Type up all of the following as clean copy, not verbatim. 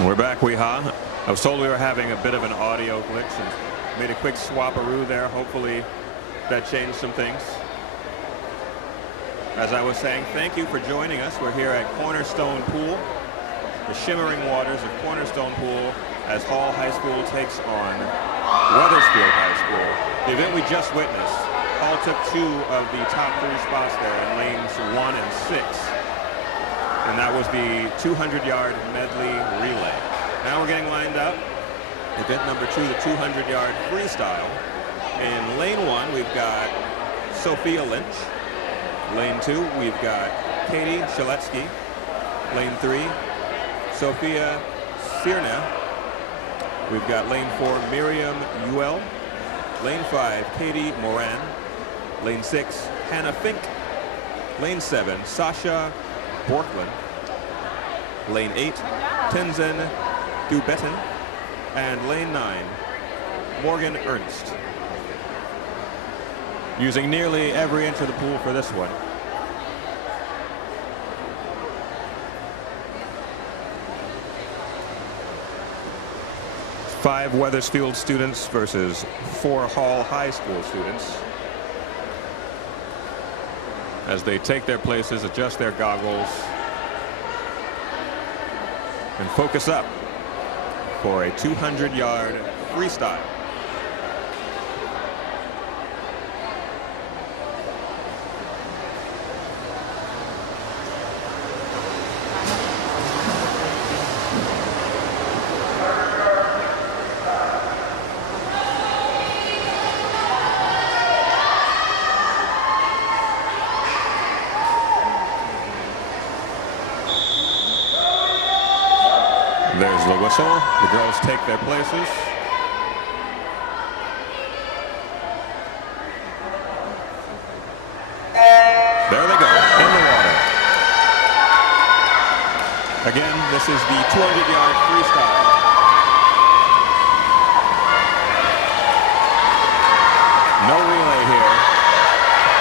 We're back, Weehaw. I was told we were having a bit of an audio glitch and made a quick swap-a-roo there. Hopefully that changed some things. As I was saying, thank you for joining us. We're here at Cornerstone Pool, the shimmering waters of Cornerstone Pool, as Hall High School takes on Wethersfield High School. The event we just witnessed, Hall took 2 of the top 3 spots there in lanes 1 and 6. And that was the 200-yard medley relay. Now we're getting lined up. Event number 2, the 200-yard freestyle. In lane 1, we've got Sophia Lynch. Lane 2, we've got Katie Shaletsky. Lane 3, Sophia Sirna. We've got lane 4, Miriam Uel. Lane 5, Katie Moran. Lane 6, Hannah Fink. Lane 7, Sasha Borkland. Lane 8, Tenzin Dubetten. And lane 9, Morgan Ernst. Using nearly every inch of the pool for this one. Five Wethersfield students versus 4 Hall High School students. As they take their places, adjust their goggles, and focus up for a 200-yard freestyle. There's the whistle. The girls take their places. There they go, in the water. Again, this is the 200-yard freestyle. No relay here.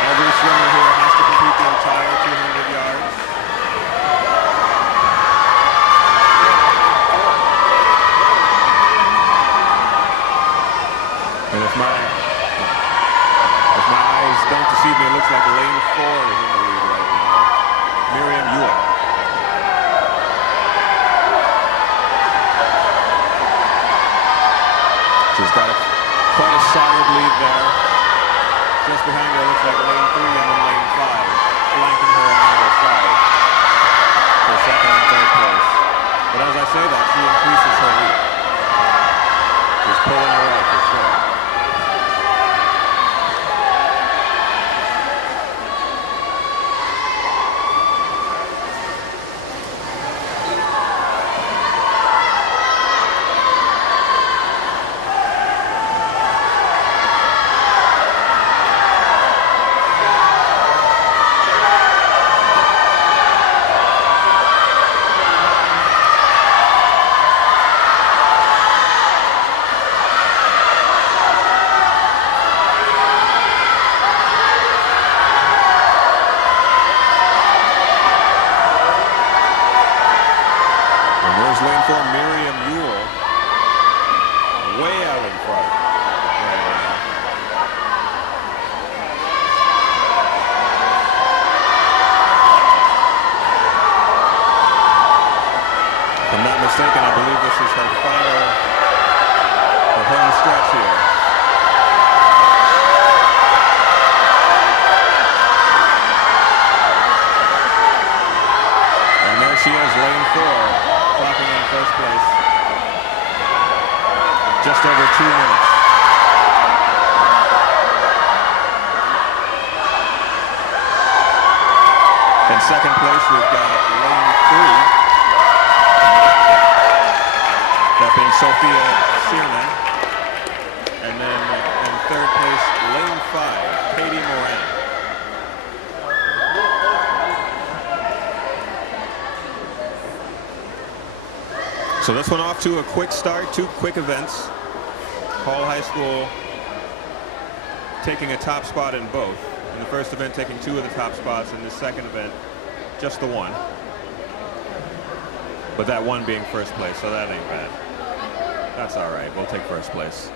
Every swimmer here has to complete the entire 200 yards. And if my eyes don't deceive me, it looks like lane 4 is in the lead right now. Miriam Ewell. She's got quite a solid lead there. Just behind her looks like lane 3 and then lane 5, flanking her on either side for second and third place. But as I say that, she increases her lead. She's pulling her out for sure. Lane 4, Miriam Ewell, way out in front right now. If I'm not mistaken, I believe this is her home stretch here. And there she is, lane 4. Clocking in first place. Just over 2 minutes. In second place, we've got lane 3. That being Sophia Sirna. And then in third place, lane 5, Katie Moran. So this one off to a quick start, 2 quick events. Hall High School taking a top spot in both. In the first event, taking 2 of the top spots. In the second event, just the 1. but that one being first place, so that ain't bad. That's all right. We'll take first place.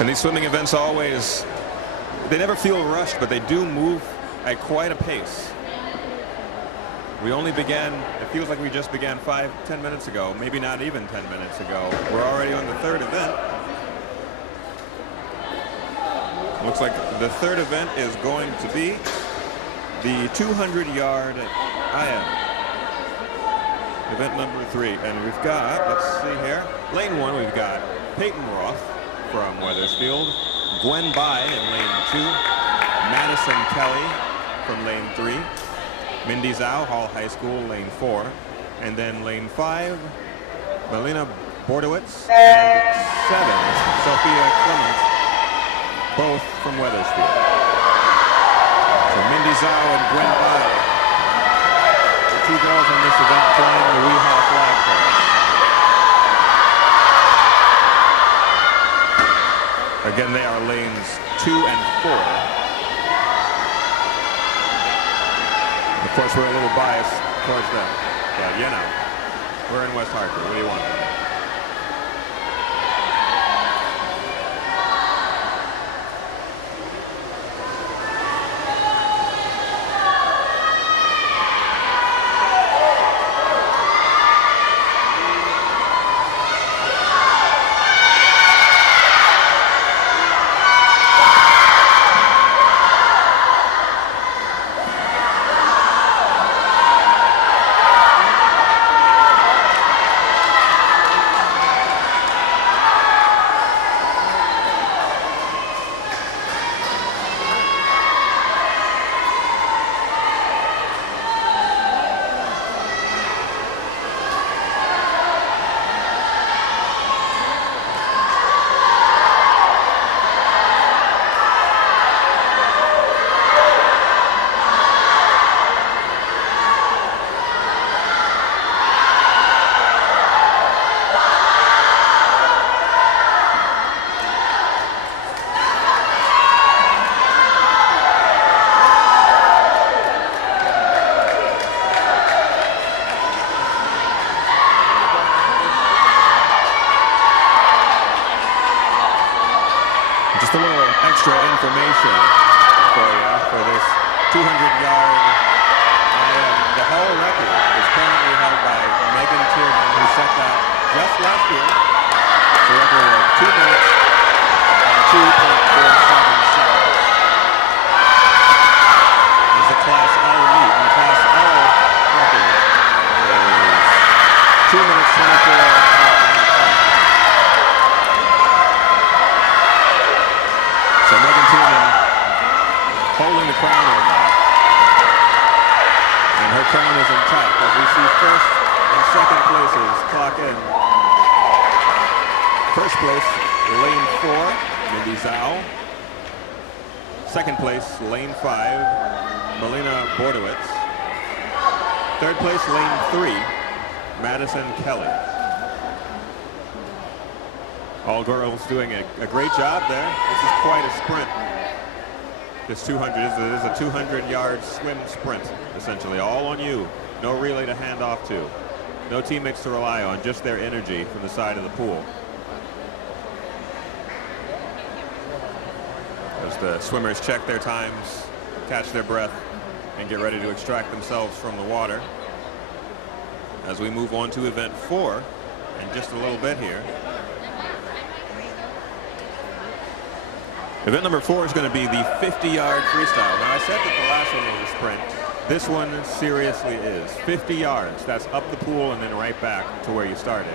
And these swimming events always, they never feel rushed, but they do move at quite a pace. We only began, it feels like we just began 5-10 minutes ago, maybe not even 10 minutes ago. We're already on the third event. Looks like the third event is going to be the 200-yard IM. Event number 3. And we've got, let's see here, lane 1, we've got Peyton Roth from Wethersfield, Gwen Bai in lane 2, Madison Kelly from lane 3, Mindy Zhao, Hall High School, lane 4, and then lane 5, Melina Bordowitz, and 7, Sophia Clement, both from Wethersfield. So Mindy Zhao and Gwen Bai, the 2 girls in this event flying the Weehaw flag pole. Again, they are lanes 2 and 4. Of course, we're a little biased towards them, but you know, we're in West Hartford. What do you want? Just a little extra information for you for this 200-yard IM. The Hall record is currently held by Megan Tiernan, who set that just last year. It's a record of 2 minutes and 2.47 seconds. This is a Class L meet, and Class L record is 2 minutes 24. So Megan Tiernan holding the crown right now. And her crown is intact as we see first and second places clock in. First place, lane 4, Mindy Zhao. Second place, lane 5, Melina Bordowitz. Third place, lane 3, Madison Kelly. All girls doing a great job there. This is quite a sprint. This 200 is a 200-yard swim sprint, essentially. All on you. No relay to hand off to. No teammates to rely on, just their energy from the side of the pool. As the swimmers check their times, catch their breath, and get ready to extract themselves from the water. As we move on to event 4 in just a little bit here. Event number 4 is going to be the 50-yard freestyle. Now, I said that the last one was a sprint. This one seriously is. 50 yards. That's up the pool and then right back to where you started.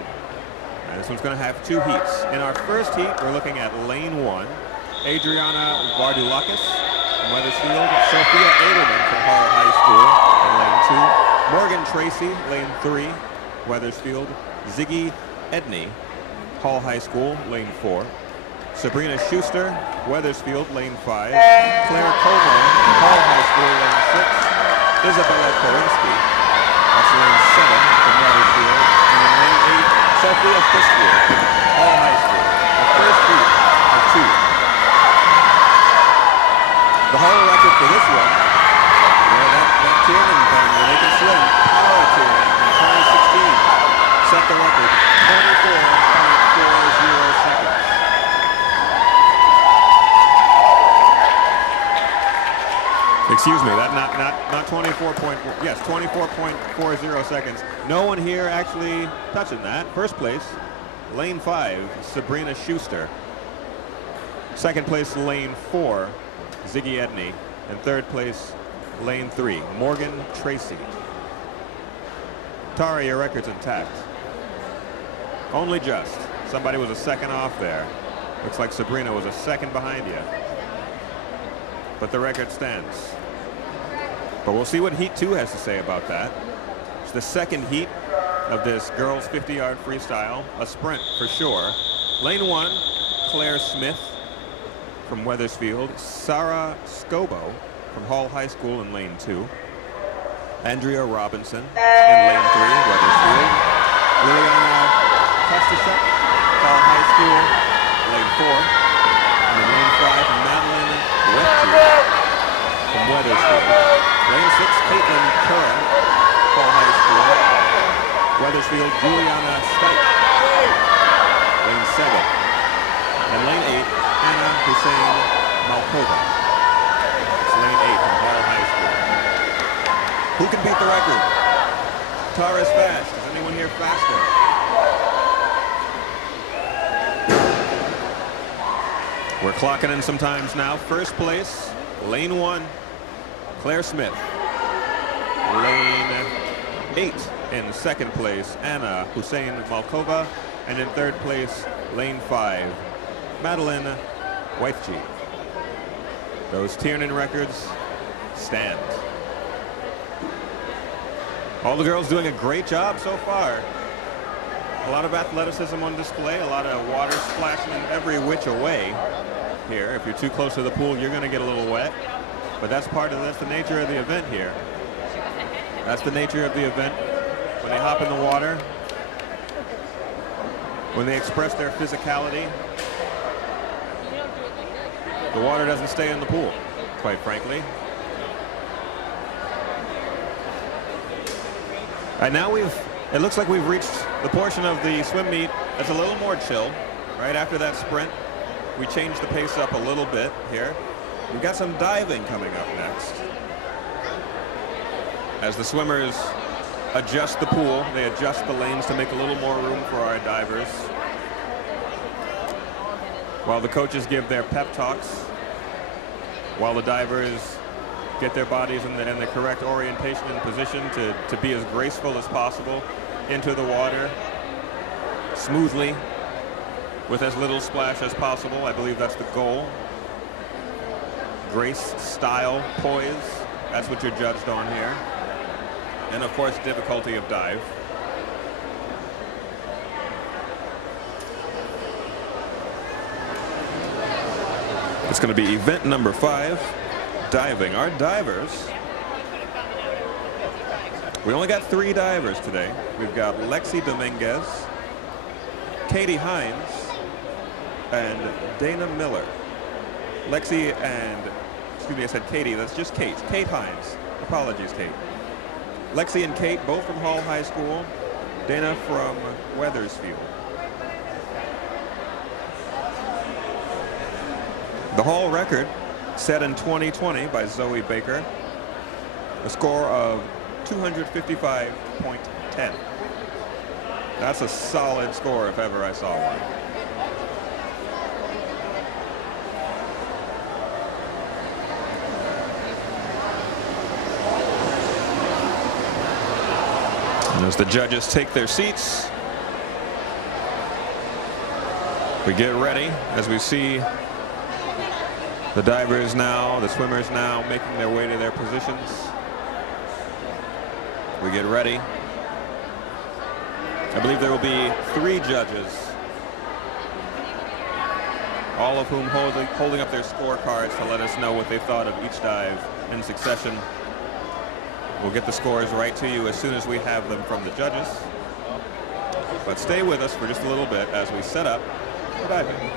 And this one's going to have 2 heats. In our first heat, we're looking at lane 1. Adriana Vardulakis from Wethersfield. Sophia Edelman from Hall High School in lane 2. Morgan Tracy, lane 3, Wethersfield. Ziggy Edney, Hall High School, lane 4. Sabrina Schuster, Wethersfield, lane 5. Claire Como, Hall High School, lane 6. Isabella Korinsky, that's lane 7 from Wethersfield. And then lane 8, Sophia Fiskey, Hall High School. first heat of 2. The whole record for this one, that Tiernan thing where they can swim, power Tiernan in 2016, set the record 24.40 seconds. Excuse me, that not 24. Yes, 24.40 seconds. No one here actually touching that. First place, lane 5, Sabrina Schuster. Second place, lane 4, Ziggy Edney. And third place, lane 3, Morgan Tracy. Tara, your record's intact. Only just. Somebody was a second off there. Looks like Sabrina was a second behind you. But the record stands. But we'll see what Heat 2 has to say about that. It's the second heat of this girls 50-yard freestyle, a sprint for sure. Lane 1, Claire Smith from Wethersfield, Sarah Scobo from Hall High School in lane 2, Andrea Robinson in lane 3, Wethersfield, Liliana Kostashuk, Hall High School, lane 4, and in lane 5, Madeline Wethersfield from Wethersfield. Lane 6, Caitlin Curran, Hall High School. Wethersfield, Juliana Stipe. Lane 7. And lane 8, Anna Hussein Malkova. It's lane 8 from Hall High School. Who can beat the record? Tara's fast. Is anyone here faster? We're clocking in some times now. First place, lane 1. Claire Smith. Lane 8 in second place, Anna Hussein Malkova. And in third place, lane 5, Madeline Weithje. Those Tiernan records stand. All the girls doing a great job so far. A lot of athleticism on display, a lot of water splashing every which way here. If you're too close to the pool, you're going to get a little wet. But that's the nature of the event here. That's the nature of the event. When they hop in the water, when they express their physicality, the water doesn't stay in the pool, quite frankly. And now it looks like we've reached the portion of the swim meet that's a little more chill. Right after that sprint, we changed the pace up a little bit here. We've got some diving coming up next. As the swimmers adjust the pool, they adjust the lanes to make a little more room for our divers. While the coaches give their pep talks, while the divers get their bodies in the correct orientation and position to be as graceful as possible into the water, smoothly, with as little splash as possible. I believe that's the goal. Grace, style, poise, that's what you're judged on here. And of course, difficulty of dive. It's going to be event number 5, diving. Our divers, we only got 3 divers today. We've got Lexi Dominguez, Katie Hines, and Dana Miller. Lexi and, excuse me, I said Katie, that's just Kate. Kate Hines. Apologies, Kate. Lexi and Kate, both from Hall High School. Dana from Wethersfield. The Hall record set in 2020 by Zoe Baker. A score of 255.10. That's a solid score if ever I saw one. And as the judges take their seats, we get ready as we see the divers now, the swimmers now making their way to their positions. We get ready. I believe there will be 3 judges, all of whom holding up their scorecards to let us know what they thought of each dive in succession. We'll get the scores right to you as soon as we have them from the judges. But stay with us for just a little bit as we set up for diving.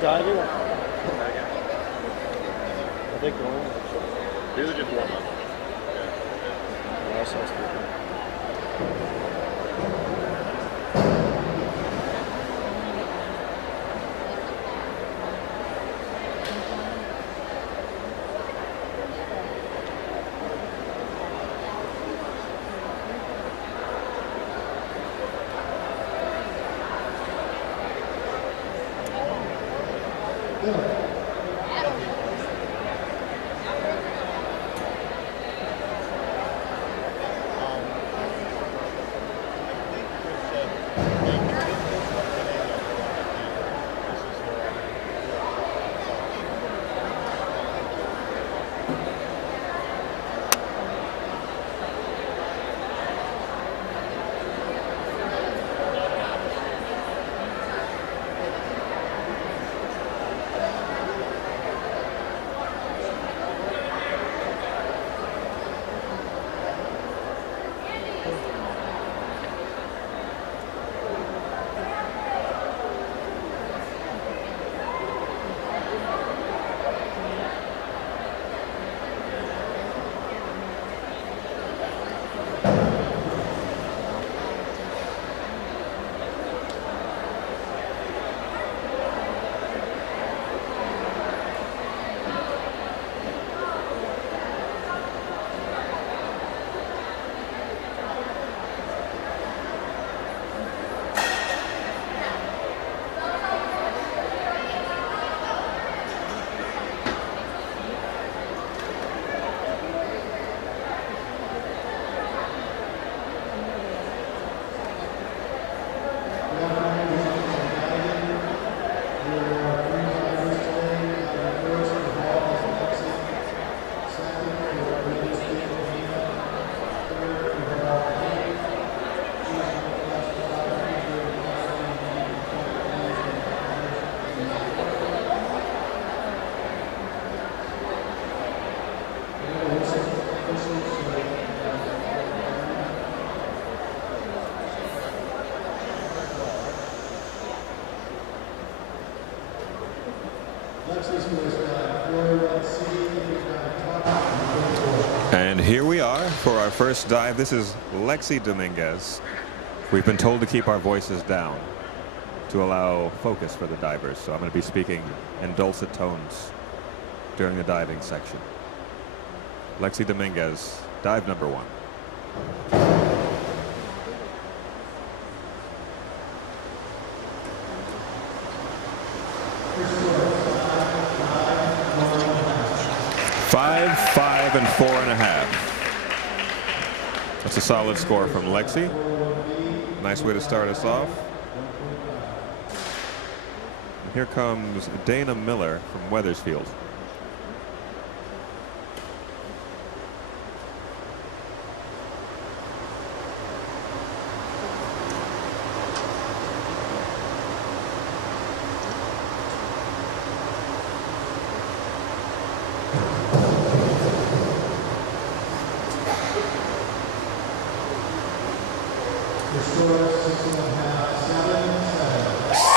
Diving? Are they going? These are just warm up. Yeah, that sounds good. And here we are for our first dive. This is Lexi Dominguez. We've been told to keep our voices down to allow focus for the divers, so I'm going to be speaking in dulcet tones during the diving section. Lexi Dominguez, dive number 1. Five and 4.5. That's a solid score from Lexi. Nice way to start us off. And here comes Dana Miller from Wethersfield.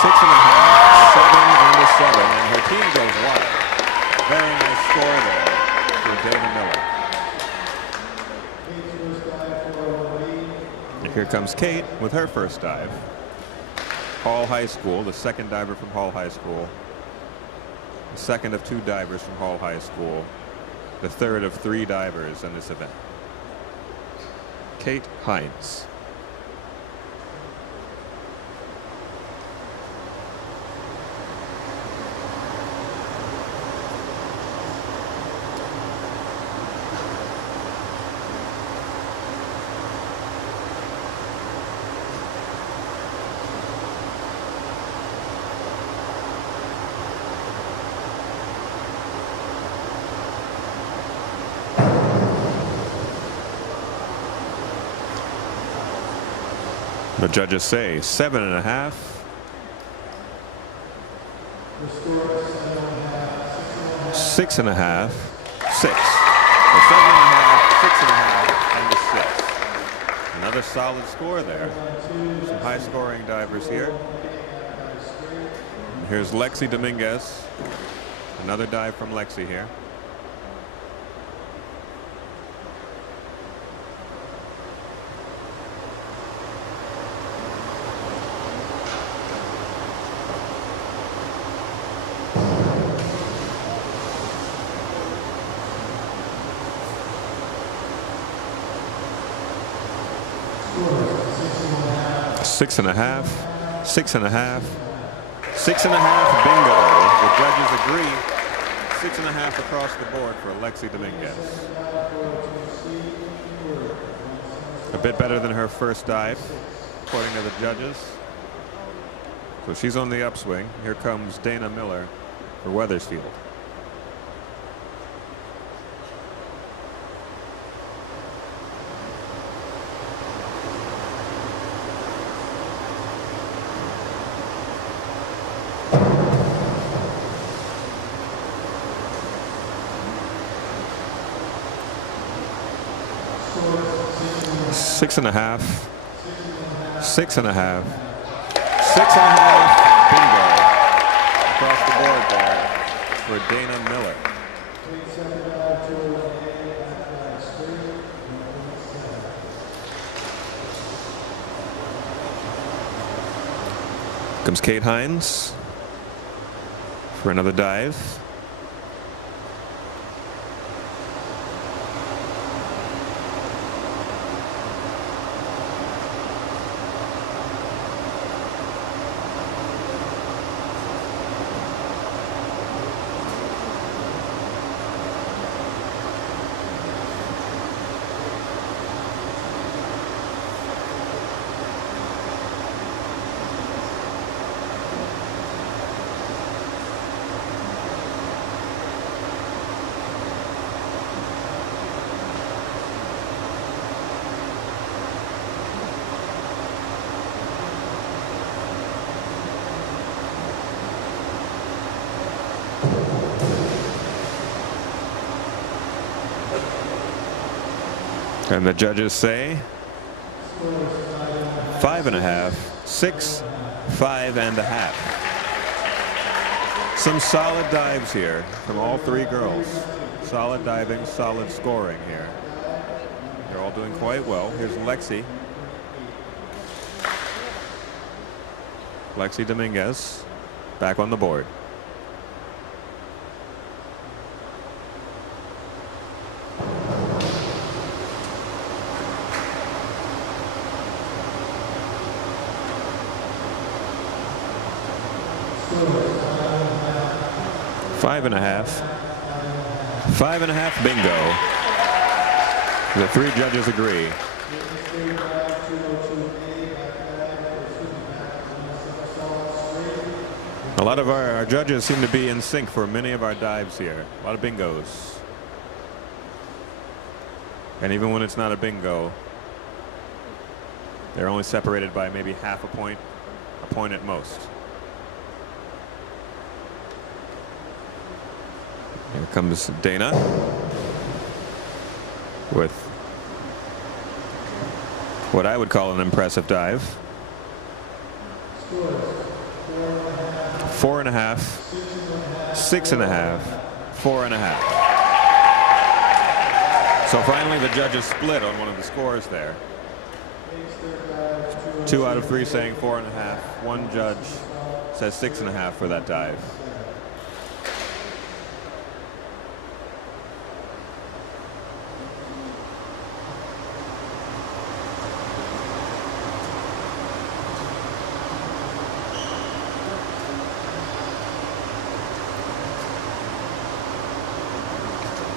6.5, 7 and a 7, and her team goes wide. Very nice score there for Dana Miller. And here comes Kate with her first dive. Hall High School, the second diver from Hall High School. The second of 2 divers from Hall High School. The third of 3 divers in this event. Kate Hines. The judges say 7.5. Six and a half, 6. So 7.5, 6.5, and a 6. Another solid score there. Some high-scoring divers here. And here's Lexi Dominguez. Another dive from Lexi here. Six and a half, 6.5, 6.5, bingo. The judges agree. 6.5 across the board for Lexi Dominguez. A bit better than her first dive, according to the judges. So she's on the upswing. Here comes Dana Miller for Wethersfield. Six and a half, 6.5, 6.5, bingo. Across the board there for Dana Miller. Comes Kate Hines for another dive. And the judges say 5.5, 6, 5.5. Some solid dives here from all 3 girls. Solid diving, solid scoring here. They're all doing quite well. Here's Lexi. Lexi Dominguez back on the board. Five and a half, bingo. The 3 judges agree. A lot of our judges seem to be in sync for many of our dives here. A lot of bingos. And even when it's not a bingo, they're only separated by maybe half a point at most. Here comes Dana with what I would call an impressive dive. 4.5, 6.5, 4.5. So finally the judges split on one of the scores there. 2 out of 3 saying 4.5. One judge says 6.5 for that dive.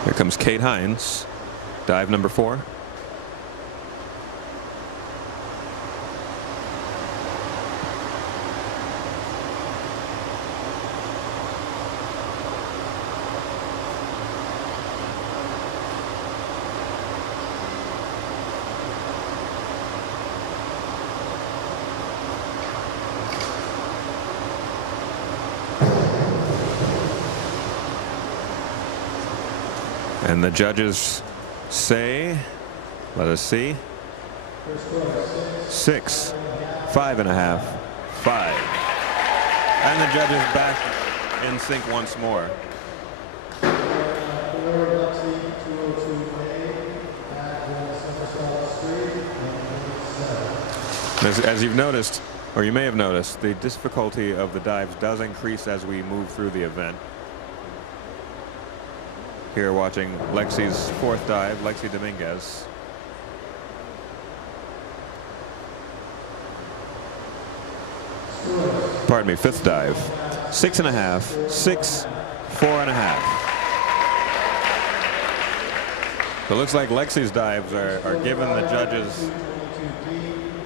Here comes Kate Hines, dive number 4. And the judges say, let us see, 6, 5.5, 5. And the judges back in sync once more. As you've noticed, or you may have noticed, the difficulty of the dives does increase as we move through the event. Here watching Lexi's 4th dive, Lexi Dominguez. Pardon me, 5th dive. 6.5, 6, 4.5. So it looks like Lexi's dives are giving the judges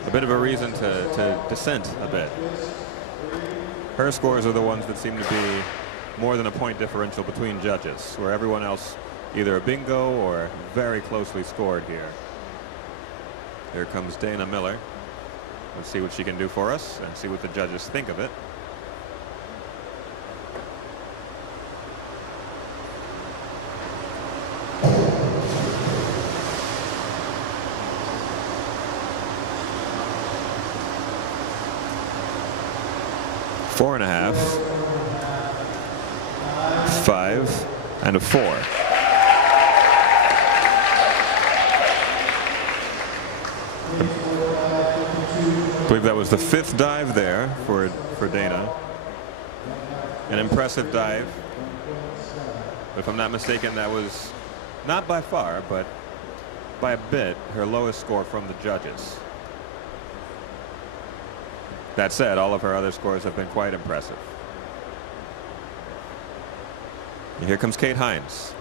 a bit of a reason to dissent a bit. Her scores are the ones that seem to be more than a point differential between judges, where everyone else either a bingo or very closely scored here. Here comes Dana Miller. Let's see what she can do for us and see what the judges think of it. Four and a half. 5 and a 4. I believe that was the 5th dive there for Dana. An impressive dive. But if I'm not mistaken, that was not by far, but by a bit, her lowest score from the judges. That said, all of her other scores have been quite impressive. And here comes Kate Hines.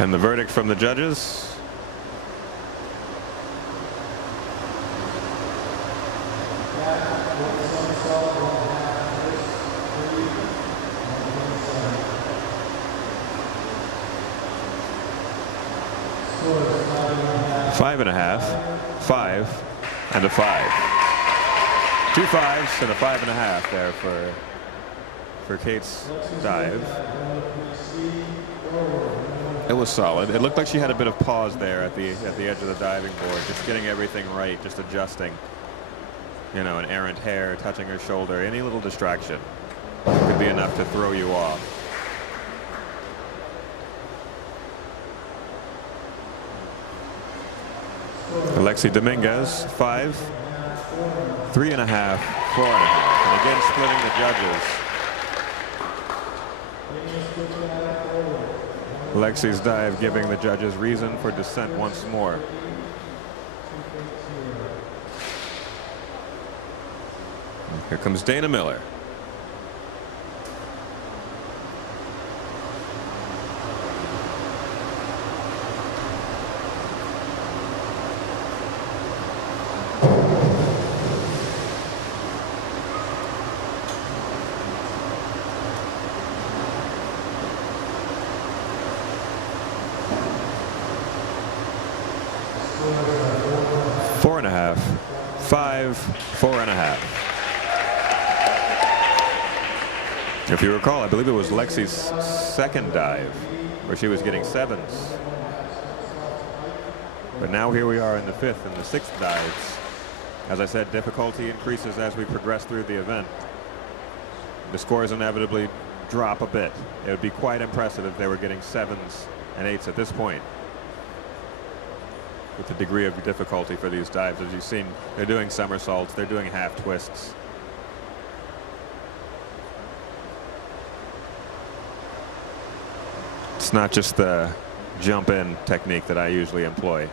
And the verdict from the judges. Five and a half, 5, and a 5. 2 5s and a 5.5 there for Kate's dive. It was solid. It looked like she had a bit of pause there at the edge of the diving board, just getting everything right, just adjusting. You know, an errant hair touching her shoulder, any little distraction could be enough to throw you off. Alexi Dominguez, 5, 3.5, 4.5, and again splitting the judges. Lexi's dive giving the judges reason for dissent once more. Here comes Dana Miller. Four and a half, 5, 4.5. If you recall, I believe it was Lexi's second dive where she was getting 7s. But now here we are in the 5th and the 6th dives. As I said, difficulty increases as we progress through the event. The scores inevitably drop a bit. It would be quite impressive if they were getting 7s and 8s at this point, with the degree of difficulty for these dives. As you've seen, they're doing somersaults, they're doing half twists. It's not just the jump in technique that I usually employ.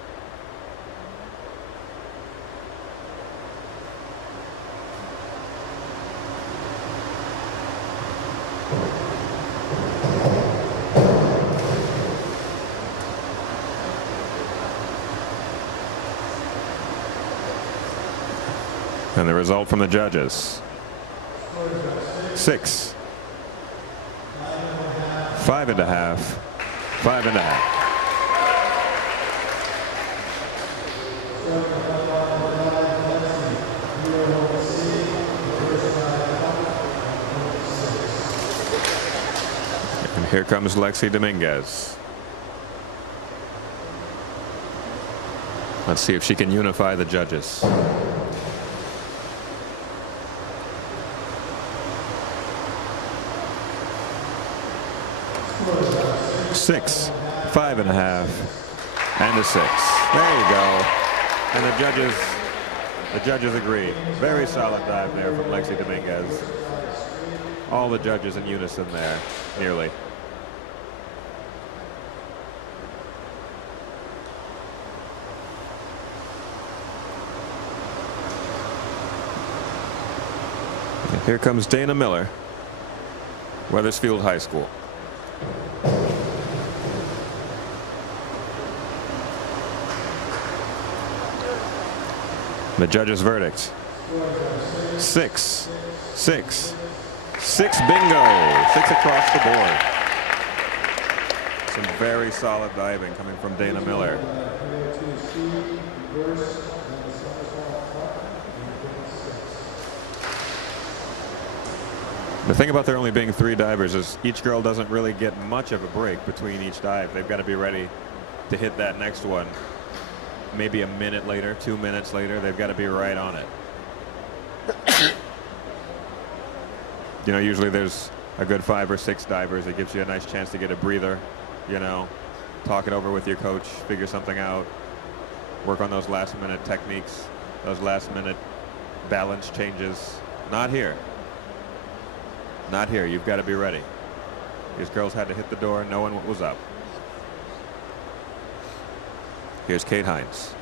And the result from the judges: 6, 5.5, 5.5. And here comes Lexi Dominguez. Let's see if she can unify the judges. 6, 5.5, and a 6. There you go. And the judges agree. Very solid dive there from Lexi Dominguez. All the judges in unison there, nearly. And here comes Dana Miller, Wethersfield High School. The judges' verdict: 6, 6, 6 bingo, 6 across the board. Some very solid diving coming from Dana Miller. The thing about there only being 3 divers is each girl doesn't really get much of a break between each dive. They've got to be ready to hit that next one. Maybe a minute later, 2 minutes later, they've got to be right on it. You know, usually there's a good 5 or 6 divers. It gives you a nice chance to get a breather, you know, talk it over with your coach, figure something out, work on those last minute techniques, those last minute balance changes. Not here. Not here. You've got to be ready. These girls had to hit the door knowing what was up. Here's Kate Hines.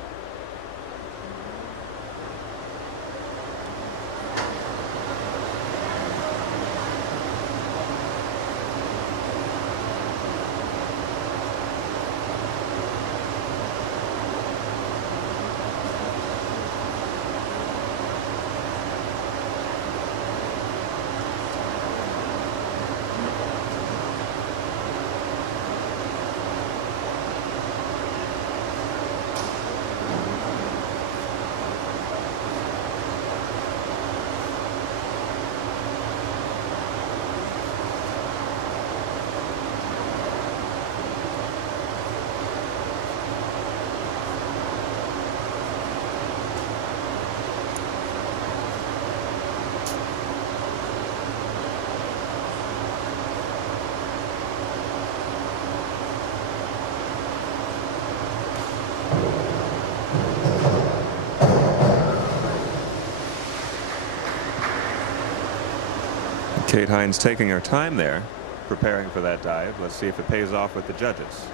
Kate Hines taking her time there. preparing for that dive. Let's see if it pays off with the judges.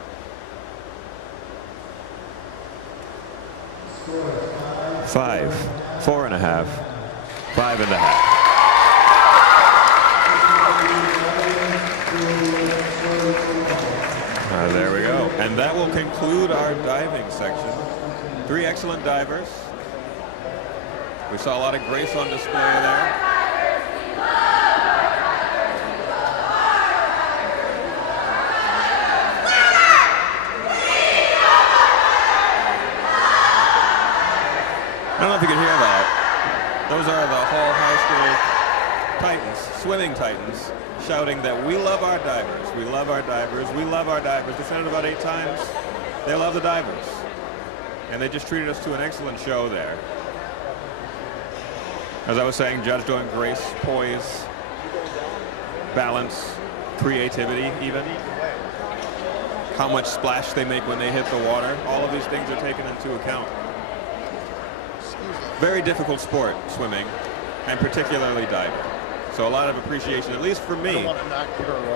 Five, 4.5, 5.5. There we go. And that will conclude our diving section. 3 excellent divers. We saw a lot of grace on display there. I don't know if you can hear that. Those are the Hall High School Titans, swimming Titans, shouting that we love our divers, we love our divers, we love our divers. They said it about 8 times. They love the divers. And they just treated us to an excellent show there. As I was saying, judged on grace, poise, balance, creativity even. How much splash they make when they hit the water. All of these things are taken into account. Very difficult sport, swimming, and particularly diving. So a lot of appreciation, at least for me,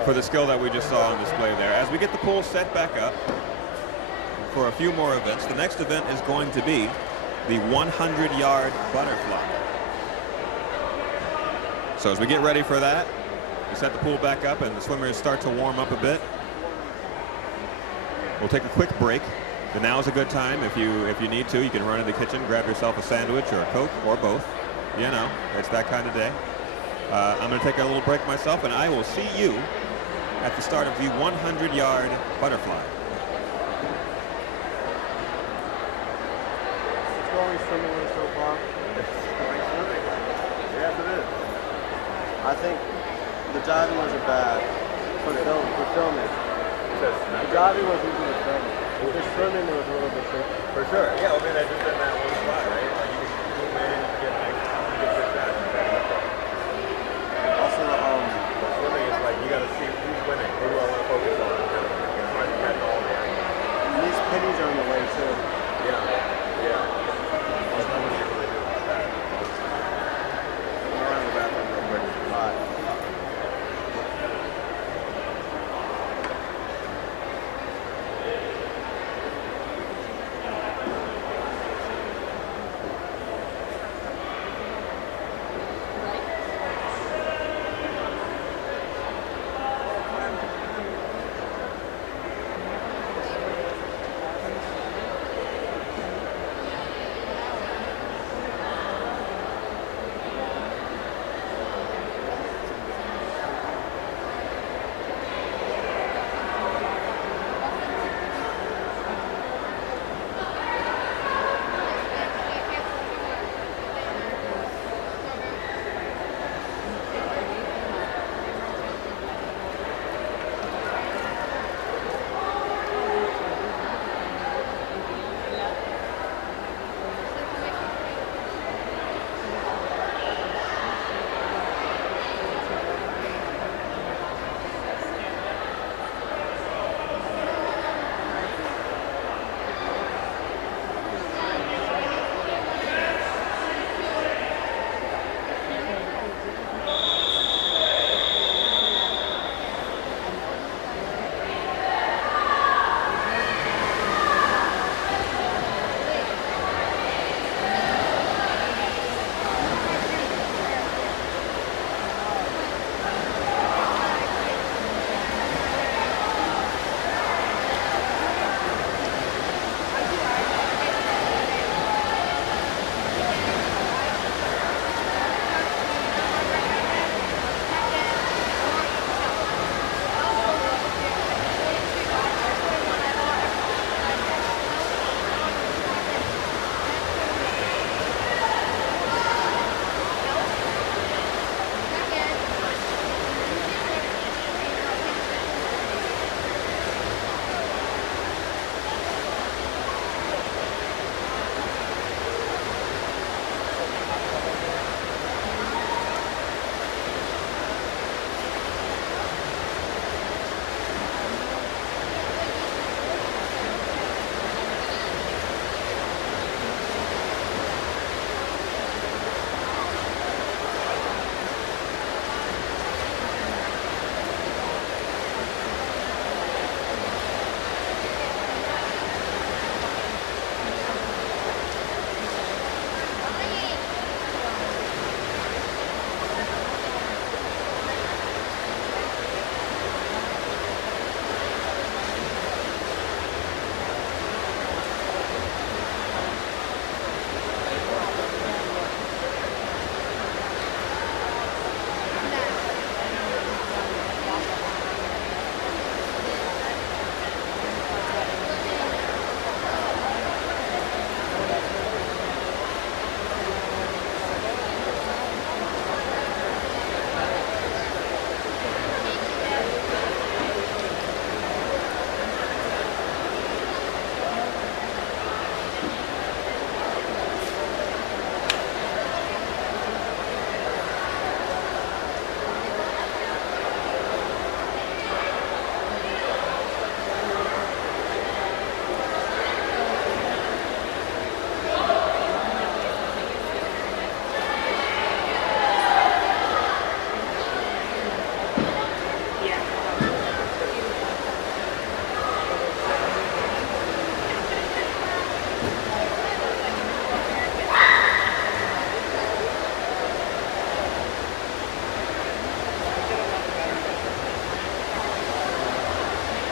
for the skill that we just saw on display there. As we get the pool set back up for a few more events, the next event is going to be the 100-yard butterfly. So as we get ready for that, we set the pool back up and the swimmers start to warm up a bit. We'll take a quick break. But now is a good time. If you need to, you can run in the kitchen, grab yourself a sandwich or a Coke or both. You know, it's that kind of day. I'm going to take a little break myself, and I will see you at the start of the 100-yard butterfly. It's going swimmingly so far. Yes, it is. I think the diving wasn't bad for filming. The diving wasn't good for filming. The swimming was a little bit tricky. For sure. Yeah, I mean, I just in that one spot, right? Like you can zoom in, you get good shots. Also, The swimming is like you got to see who's winning. Who do I want to focus on? It's hard to catch all the angles. these pennies are in the way too. Yeah. Yeah. There's nothing you can really do about that. I'm around the bathroom real quick. Hot.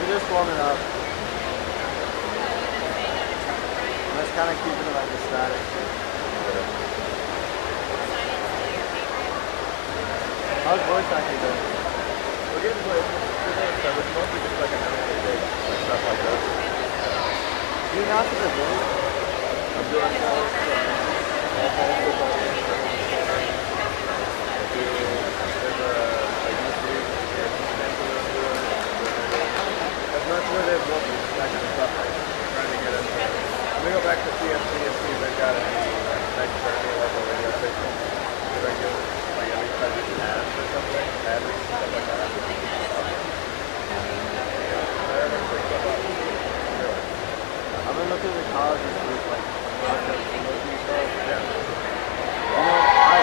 We're just warming up. I'm just kind of keeping it like a static. How's voice acting going? We're getting to it. So it's mostly just like announcing dates, like stuff like that. Do you announce it as well? I'm doing all football games. There's a youth league here in Central I'm doing. That's not where there's mostly that kind of stuff. Like trying to get into it. I'm gonna go back to CFC and see if they've got any nice journey local radio station. See if I can like at least try to do some ads or something, ad reads and stuff like that. I've been looking at the colleges with like broadcast promotion stuff. Yeah. I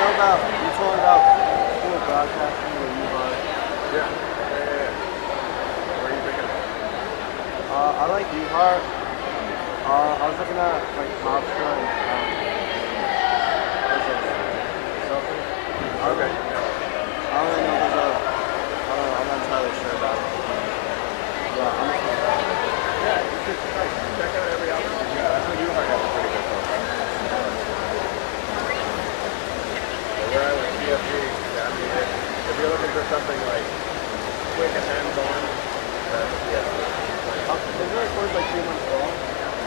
know about, you told me about school of broadcasting where you are. Yeah. Where are you thinking of? I like UHAR. I was looking at like Hofstra and what's it? Something. Okay. I don't really know if there's I don't know, I'm not entirely sure about it. But I'm Yeah, you should check out every album you got. I think you might have a pretty good profile. Where I was CFG, yeah, I mean, if you're looking for something like quick and hands-on, that's CFG. Isn't it towards like 3 months long?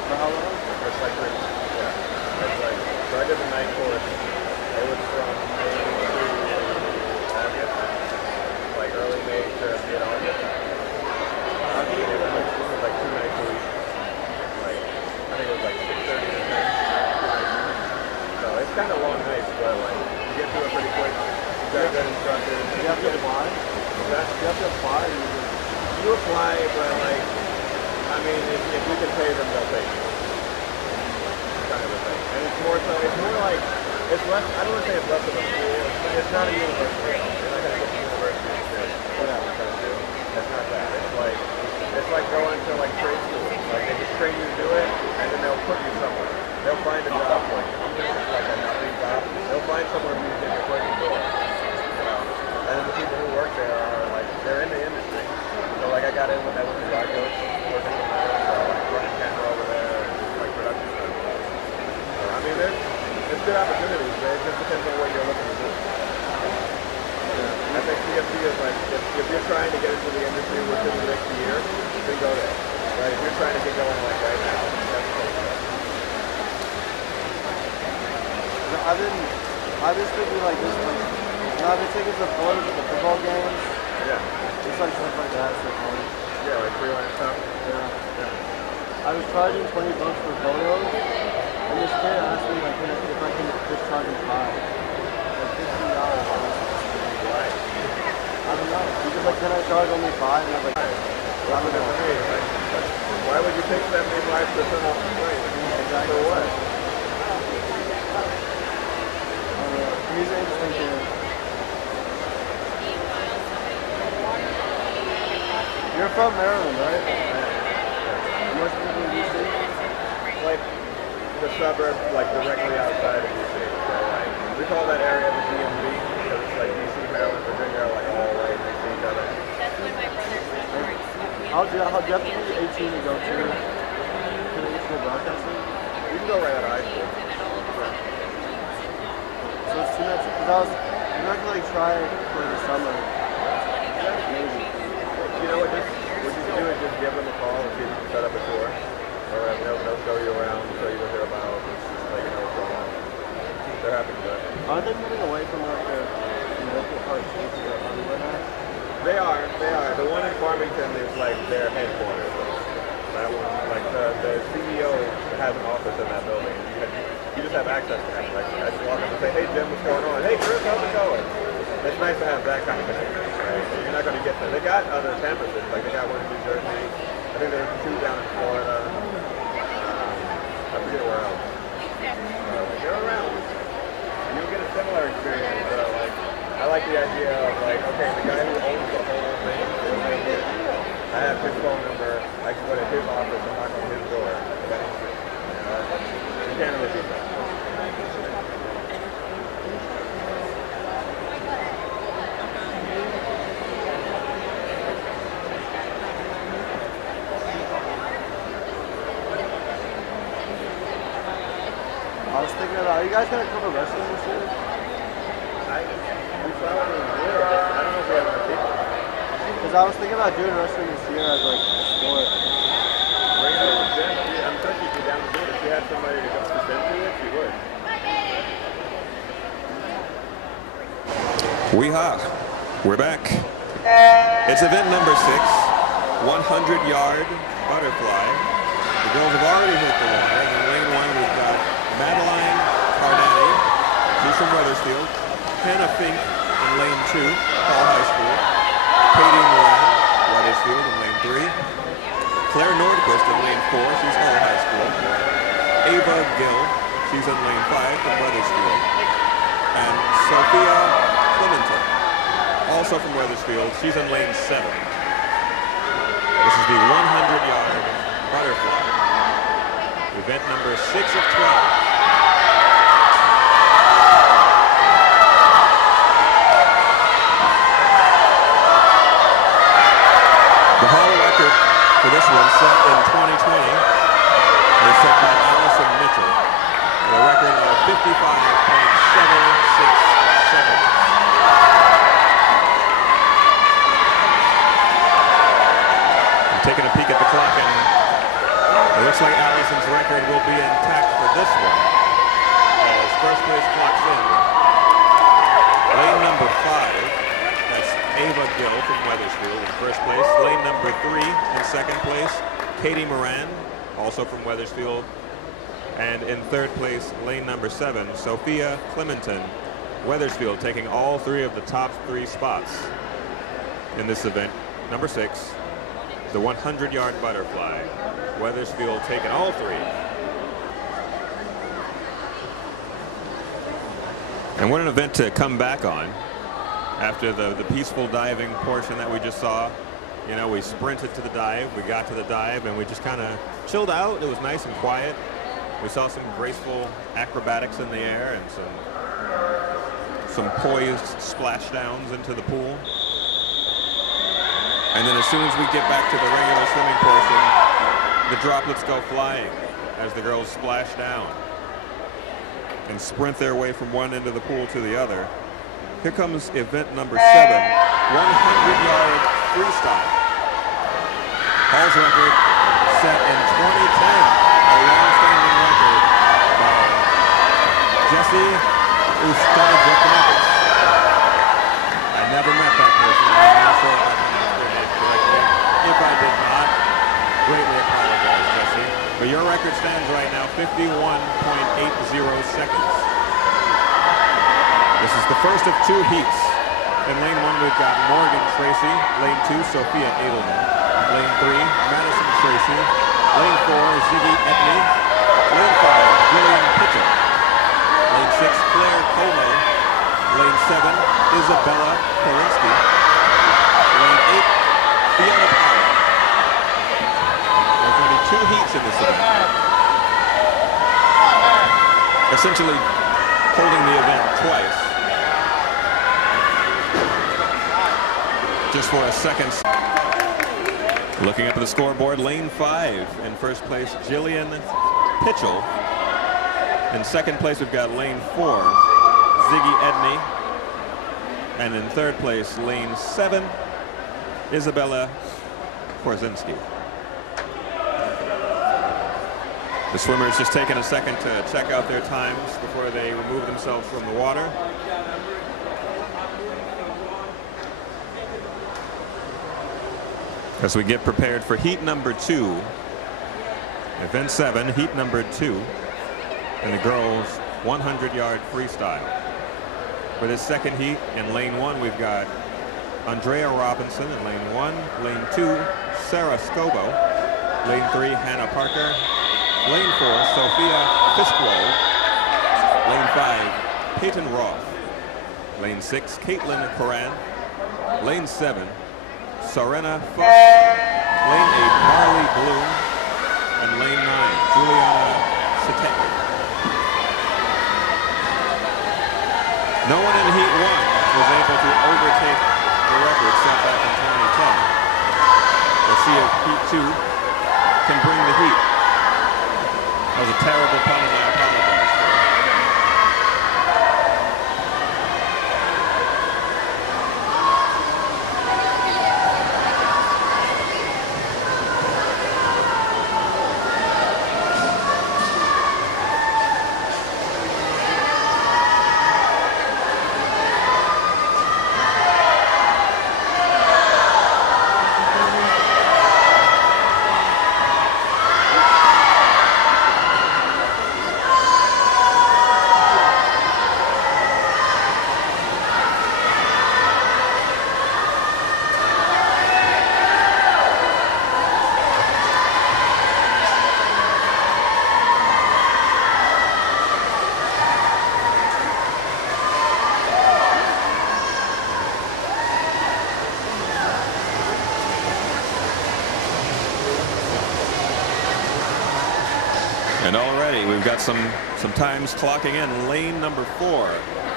For how long? It's like, yeah. It's like, so I did the night course. It was from May to August, like early May to mid-August. I think it was like 2 nights a week. Like, I think it was like 6:30 to 10, 2 nights. So it's kind of long nights, but like, you get through it pretty quick. You got good instructors. Do you have to apply? Do You have to apply or you just... you apply, but like, I mean, if you can pay them, they'll pay you. Kind of a thing. And it's more like, it's less, I don't want to say it's less of a school. It's not a university. You're not going to get to university experience. That's what I'm trying to do. It's not that. It's like going to like trade school. Like they just train you to do it, and then they'll put you somewhere. They'll find a job for you. Even if it's like a nothing job, they'll find somewhere where you get your foot in the door. You know? And then the people who work there are like, they're in the industry. So like I got in with that with the yard coach, working with them, like running camera over there, and just like production stuff. So I mean, there's good opportunities, but it just depends on what you're looking to do. I think CFC is like, if you're trying to get into the industry within the next year, then go there. Right? If you're trying to get going like right now, that's the place. I've been thinking like this, like, I've been taking some photos of the football games. Yeah. Just like stuff like that, so funny. Yeah, like freelance stuff. Yeah. I was charging $20 for photos, and this kid asked me like if I can just charge him $5. Like $15. Why? I don't know. He was like, can I charge only $5? And I was like, I don't know. Why would you take 75% off the price? Exactly. For what? He's an interesting kid. You're from Maryland, right? You must be from DC? Like the suburb, like directly outside of DC. So like we call that area the DMV because it's like DC, Maryland, Virginia are like all right next to each other. That's when my brother started. How do you have to be 18 to go to international broadcasting? You can go right out of high school. So it's 2 nights, because I'm not gonna like try it for the summer. Maybe. You know what you can do is just give them a call and see if you can set up a tour. Or they'll show you around, show you what they're about. they're happy to do it. Aren't they moving away from like the local parts to the Hollywood now? They are. The one in Farmington is like their headquarters. That one, like the CEO has an office in that building. You just have access to him. Like I just walk up and say, hey Jim, what's going on? Hey Chris, how's it going? It's nice to have that kind of connection, right? So you're not going to get that. They got other campuses, like they got one in New Jersey. I think there's 2 down in Florida. I forget where else. They're around. You'll get a similar experience. Like I like the idea of like, okay, the guy who owns the whole thing is right here. I have his phone number. I can go to his office and knock on his door. You can't really beat that. I was thinking about, are you guys gonna cover wrestling this year? We probably will. I don't know if we have enough people. Because I was thinking about doing wrestling this year as like a sport. Bring it over to Jen. I'm sure she'd be down to do it. If she had somebody to go to it, she would. We're back. It's event number 6, 100-yard butterfly. The girls have already hit the water. In lane 1, we've got Madeline Cardani. She's from Wethersfield. Hannah Fink in lane 2, Hall High School. Katie Moran, Wethersfield in lane 3. Claire Nordquist in lane 4, she's Hall High School. Ava Gill, she's in lane 5 from Wethersfield. And Sophia Clementon, also from Wethersfield, she's in lane 7. This is the 100-yard butterfly. Event number 6 of 12. The Hall record for this one set in 2020 was set by Allison Mitchell with a record of 55.76 seconds. I'm taking a peek at the clock, and it looks like Allison's record will be intact for this one as first place clocks in. Lane number 5. That's Ava Gill from Wethersfield in first place. Lane number 3 in second place, Katie Moran, also from Wethersfield. And in third place, lane number 7, Sophia Clementon, Wethersfield, taking all 3 of the top 3 spots in this event. Number 6, the 100-yard butterfly. Wethersfield taking all 3. And what an event to come back on. After the peaceful diving portion that we just saw, you know, we sprinted to the dive, we got to the dive, and we just kind of chilled out. It was nice and quiet. We saw some graceful acrobatics in the air and some poised splashdowns into the pool. And then as soon as we get back to the regular swimming portion, the droplets go flying as the girls splash down and sprint their way from one end of the pool to the other. Here comes event number 7, 100-yard freestyle. Hall's record set in 2010, a long-standing record by Jesse Ustadjakakis. I never met that person. I'm not sure if I pronounced their name correctly. If I did not, greatly apologize, Jesse. But your record stands right now 51.80 seconds. This is the first of 2 heats. In lane 1, we've got Morgan Tracy. Lane 2, Sophia Edelman. Lane 3, Madison Tracy. Lane 4, Ziggy Etney. Lane 5, Jillian Pitcher. Lane 6, Claire Como. Lane 7, Isabella Korinsky. Lane 8, Fiona Powell. There's going to be 2 heats in this event. Essentially holding the event twice. Just for a second. Looking up at the scoreboard, lane 5 in first place, Jillian Pitchell. In second place, we've got lane 4, Ziggy Edney. And in third place, lane 7, Isabella Korzinski. The swimmers just taking a second to check out their times before they remove themselves from the water. As we get prepared for heat number 2, event 7, heat number 2, in the girls' 100-yard freestyle. For this second heat, in lane 1, we've got Andrea Robinson in lane 1, lane 2, Sarah Scobo, lane 3, Hannah Parker, lane 4, Sophia Fiskwold, lane 5, Peyton Roth, lane 6, Caitlin Coran, lane 7, Serena Fuss, lane 8, Marley Bloom, and lane 9, Juliana Sitek. No one in heat 1 was able to overtake the record set back in 2010. We'll see if heat 2 can bring the heat. That was a terrible pun, and I apologize for it. And already we've got some times clocking in. Lane number 4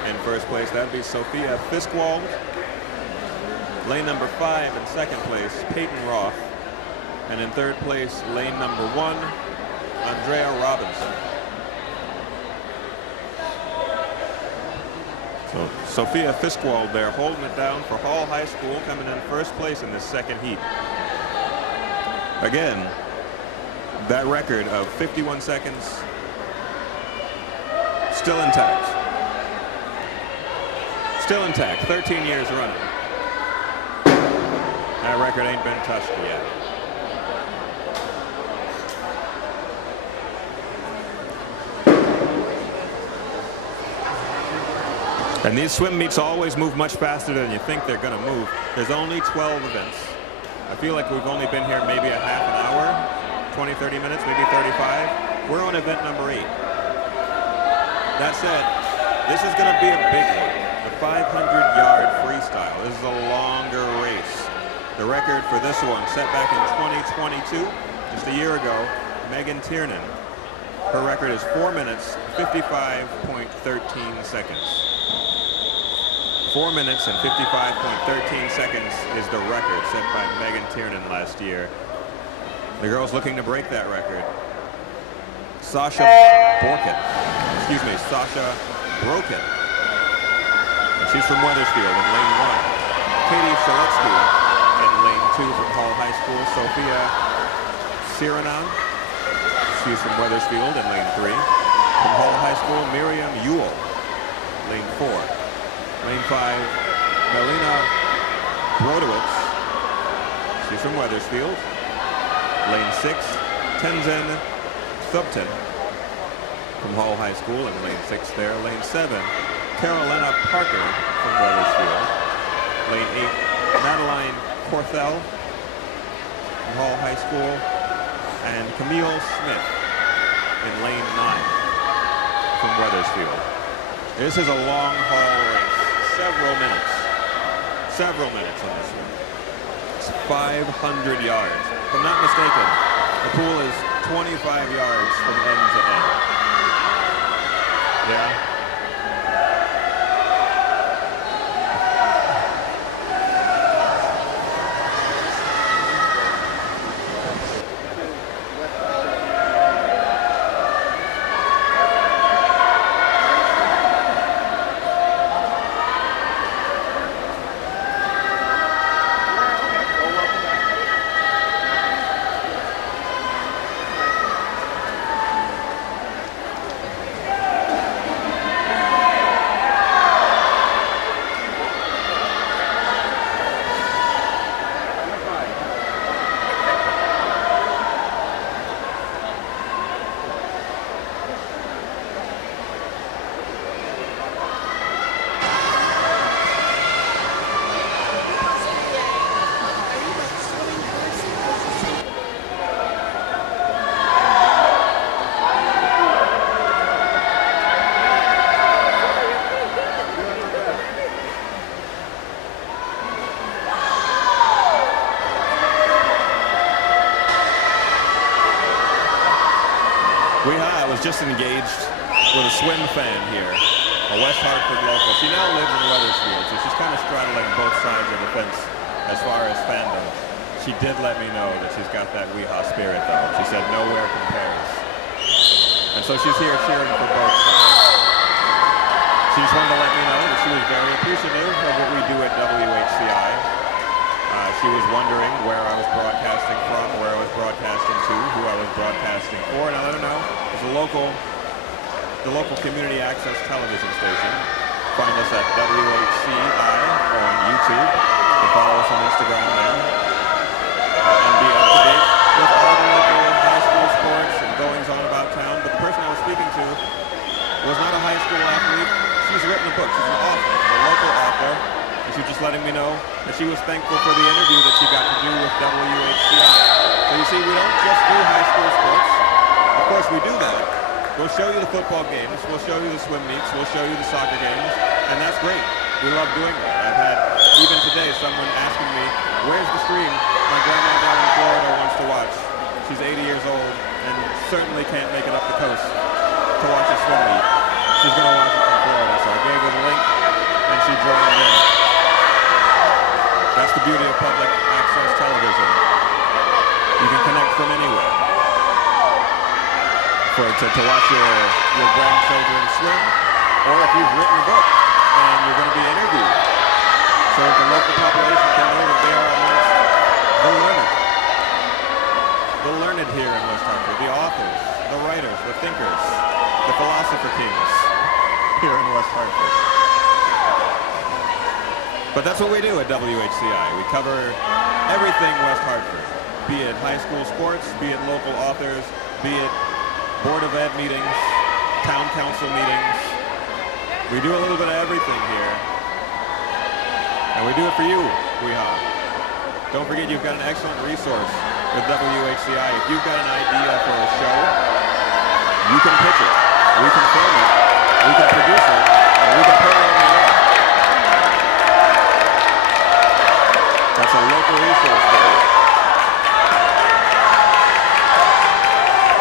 in first place, that'd be Sophia Fiskwald. Lane number 5 in second place, Peyton Roth. And in third place, lane number 1, Andrea Robinson. So Sophia Fiskwald there holding it down for Hall High School, coming in first place in this second heat. Again, that record of 51 seconds still intact. Still intact, 13 years running. That record ain't been touched yet. And these swim meets always move much faster than you think they're going to move. There's only 12 events. I feel like we've only been here maybe a half an hour. 20, 30 minutes, maybe 35. We're on event number 8. That said, this is going to be a big one. The 500-yard freestyle. This is a longer race. The record for this one set back in 2022, just a year ago, Megan Tiernan. Her record is 4 minutes, 55.13 seconds. 4 minutes and 55.13 seconds is the record set by Megan Tiernan last year. The girl's looking to break that record. Sasha Broken. And she's from Wethersfield in lane 1. Katie Shaletsky in lane 2 from Hall High School. Sophia Siranan. She's from Wethersfield in lane 3. From Hall High School, Miriam Ewell, lane 4. Lane 5, Melina Brodowitz. She's from Wethersfield. Lane 6, Tenzin Thubten from Hall High School in lane 6 there. Lane 7, Carolina Parker from Wethersfield. Lane 8, Madeline Corthell from Hall High School. And Camille Smith in lane 9 from Wethersfield. This is a long haul race. Several minutes on this one. It's 500 yards. If I'm not mistaken, the pool is 25 yards from end to end. Yeah. was just engaged with a swim fan here, a West Hartford local. She now lives in Wethersfield, so she's kind of straddling both sides of the fence as far as fandom. She did let me know that she's got that Weehaw spirit, though. She said nowhere compares. And so she's here cheering for both sides. She just wanted to let me know that she was very appreciative of what we do at WHCI. She was wondering where I was broadcasting from, where I was broadcasting to, who I was broadcasting for, and I let her know it's the local community access television station. Find us at WHCI on YouTube. You can follow us on Instagram there. And be up to date with all the local high school sports and goings on about town. But the person I was speaking to was not a high school athlete. She's written a book. She's an author, a local author. And she was just letting me know that she was thankful for the interview that she got to do with WHCI. So you see, we don't just do high school sports. Of course, we do that. We'll show you the football games. We'll show you the swim meets. We'll show you the soccer games. And that's great. We love doing that. I've had, even today, someone asking me, where's the stream my grandma down in Florida wants to watch? She's 80 years old and certainly can't make it up the coast to watch a swim meet. She's going to watch it from Florida. So I gave her the link and she joined in. That's the beauty of public access television. You can connect from anywhere. To watch your grandchildren swim, or if you've written a book and you're going to be interviewed. So the local population can know that they are amongst the learned here in West Hartford, the authors, the writers, the thinkers, the philosopher kings here in West Hartford. But that's what we do at WHCI. We cover everything West Hartford, be it high school sports, be it local authors, be it Board of Ed meetings, town council meetings. We do a little bit of everything here. And we do it for you, Weehaw. Don't forget you've got an excellent resource with WHCI. If you've got an idea for a show, you can pitch it. We can film it. We can produce it. And we can put it on the air. That's a local resource for you.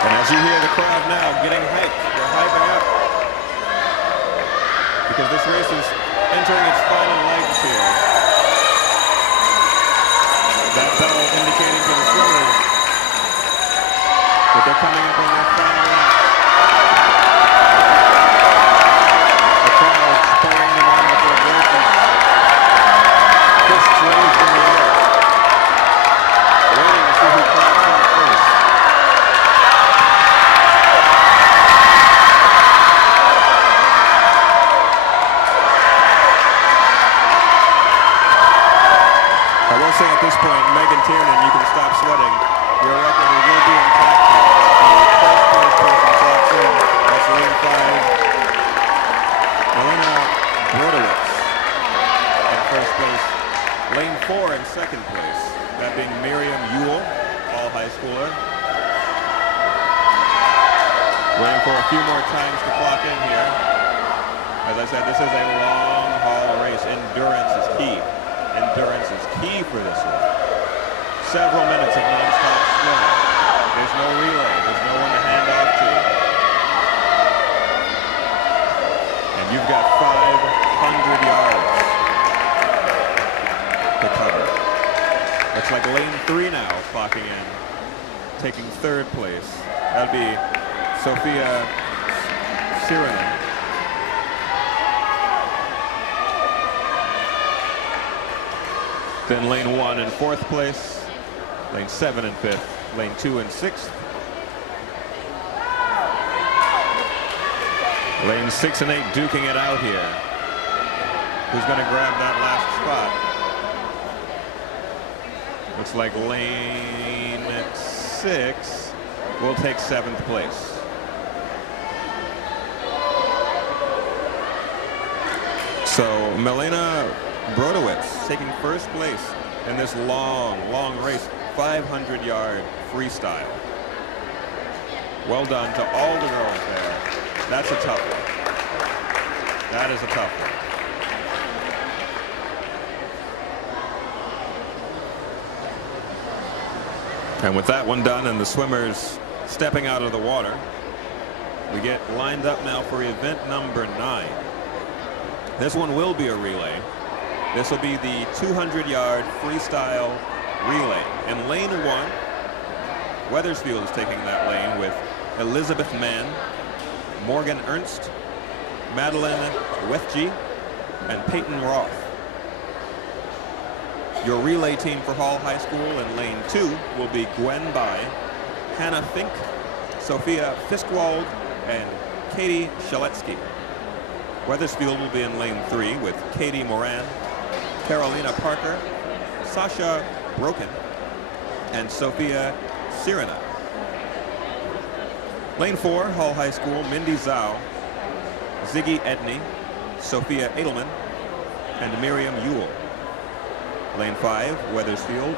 And as you hear the crowd now getting hyped, they're hyping up. Because this race is entering its final legs here. That bell indicating to the swimmers that they're coming up on their final lap. The crowd spurring them on with their braces. Fists raised in the air. Waiting to see who clocks in first. I will say at this point, Megan Tiernan, you can stop sweating. Your record will be intact here. The first place person clocks in. That's lane 5. Melina Brodowitz in first place. Lane 4 in second place. That being Miriam Ewell, all high schooler. Waiting for a few more times to clock in here. As I said, this is a long haul race. Endurance is key. Endurance is key for this one. Several minutes of non-stop swimming. There's no relay. There's no one to hand off to. And you've got 500 yards to cover. Looks like lane 3 now clocking in, taking third place. That'd be Sophia Siranen. Then lane 1 in 4th place, lane 7 in 5th, lane 2 in 6th, lane 6 and 8 duking it out here. Who's going to grab that last spot? Looks like lane 6 will take 7th place. So Melina Brodowitz taking first place in this long race, 500-yard freestyle. Well done to all the girls there. That's a tough one. That is a tough one. And with that one done and the swimmers stepping out of the water, We get lined up now for event number 9. This one will be a relay. This will be the 200-yard freestyle relay. In lane 1, Wethersfield is taking that lane with Elizabeth Mann, Morgan Ernst, Madeline Wethge, and Peyton Roth. Your relay team for Hall High School in lane 2 will be Gwen Bai, Hannah Fink, Sophia Fiskwald, and Katie Shaletsky. Wethersfield will be in lane 3 with Katie Moran, Carolina Parker, Sasha Broken, and Sophia Sirena. Lane 4, Hall High School, Mindy Zhao, Ziggy Edney, Sophia Edelman, and Miriam Ewell. Lane 5, Wethersfield,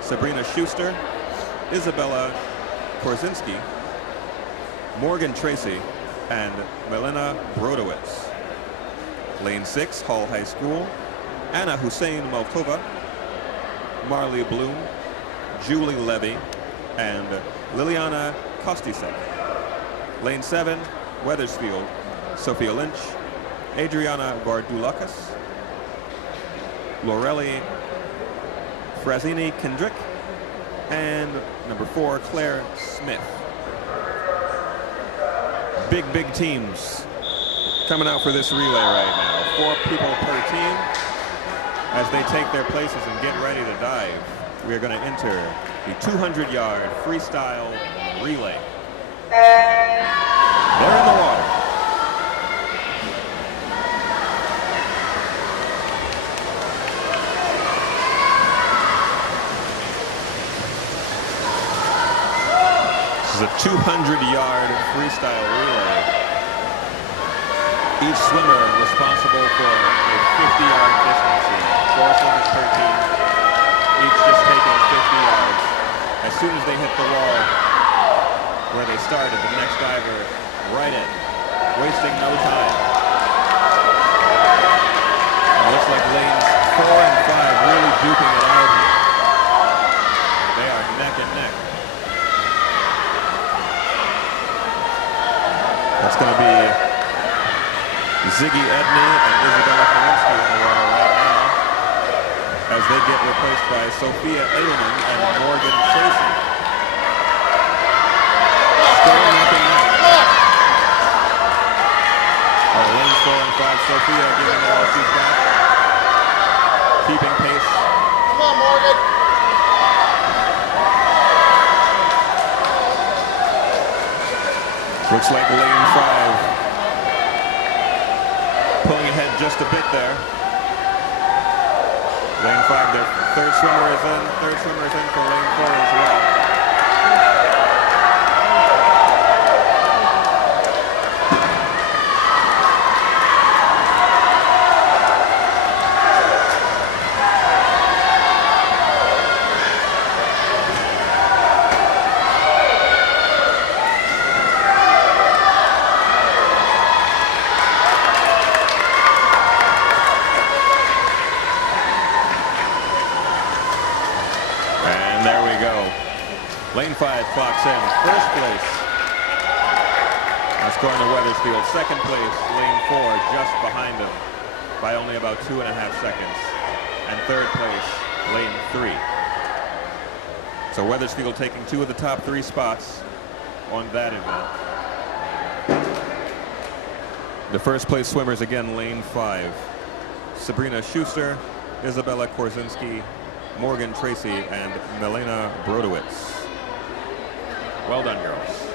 Sabrina Schuster, Isabella Korzinski, Morgan Tracy, and Melina Brodowitz. Lane 6, Hall High School, Anna Hussein Malkova, Marley Bloom, Julie Levy, and Liliana Kostisek. Lane 7, Wethersfield, Sophia Lynch, Adriana Vardulakis, Lorelli Frazini Kendrick, and number 4, Claire Smith. Big teams coming out for this relay right now. 4 people per team. As they take their places and get ready to dive, we are going to enter the 200-yard freestyle relay. They're in the water. This is a 200-yard freestyle relay. Each swimmer responsible for a 50-yard distance here. 4 swimmers per team, each just taking 50 yards. As soon as they hit the wall where they started, the next diver right in, wasting no time. And it looks like lanes 4 and 5 really duking it out here. They are neck and neck. That's going to be Ziggy Edney and Isabella Kalinsky in the water right now, as they get replaced by Sophia Edelman and Morgan Tracy. Still neck and neck. Lanes 4 and 5, Sophia giving it all she's got, keeping pace. Come on, Morgan. Looks like lane 5 pulling ahead just a bit there. Lane 5, their third swimmer is in. Third swimmer is in for lane 4 as well. Lane 5 clocks in. First place. That's going to Wethersfield. Second place, lane 4, just behind him by only about 2.5 seconds. And third place, lane 3. So Wethersfield taking 2 of the top 3 spots on that event. The first place swimmers again, lane 5. Sabrina Schuster, Isabella Korzinski, Morgan Tracy, and Melina Brodowitz. Well done, girls.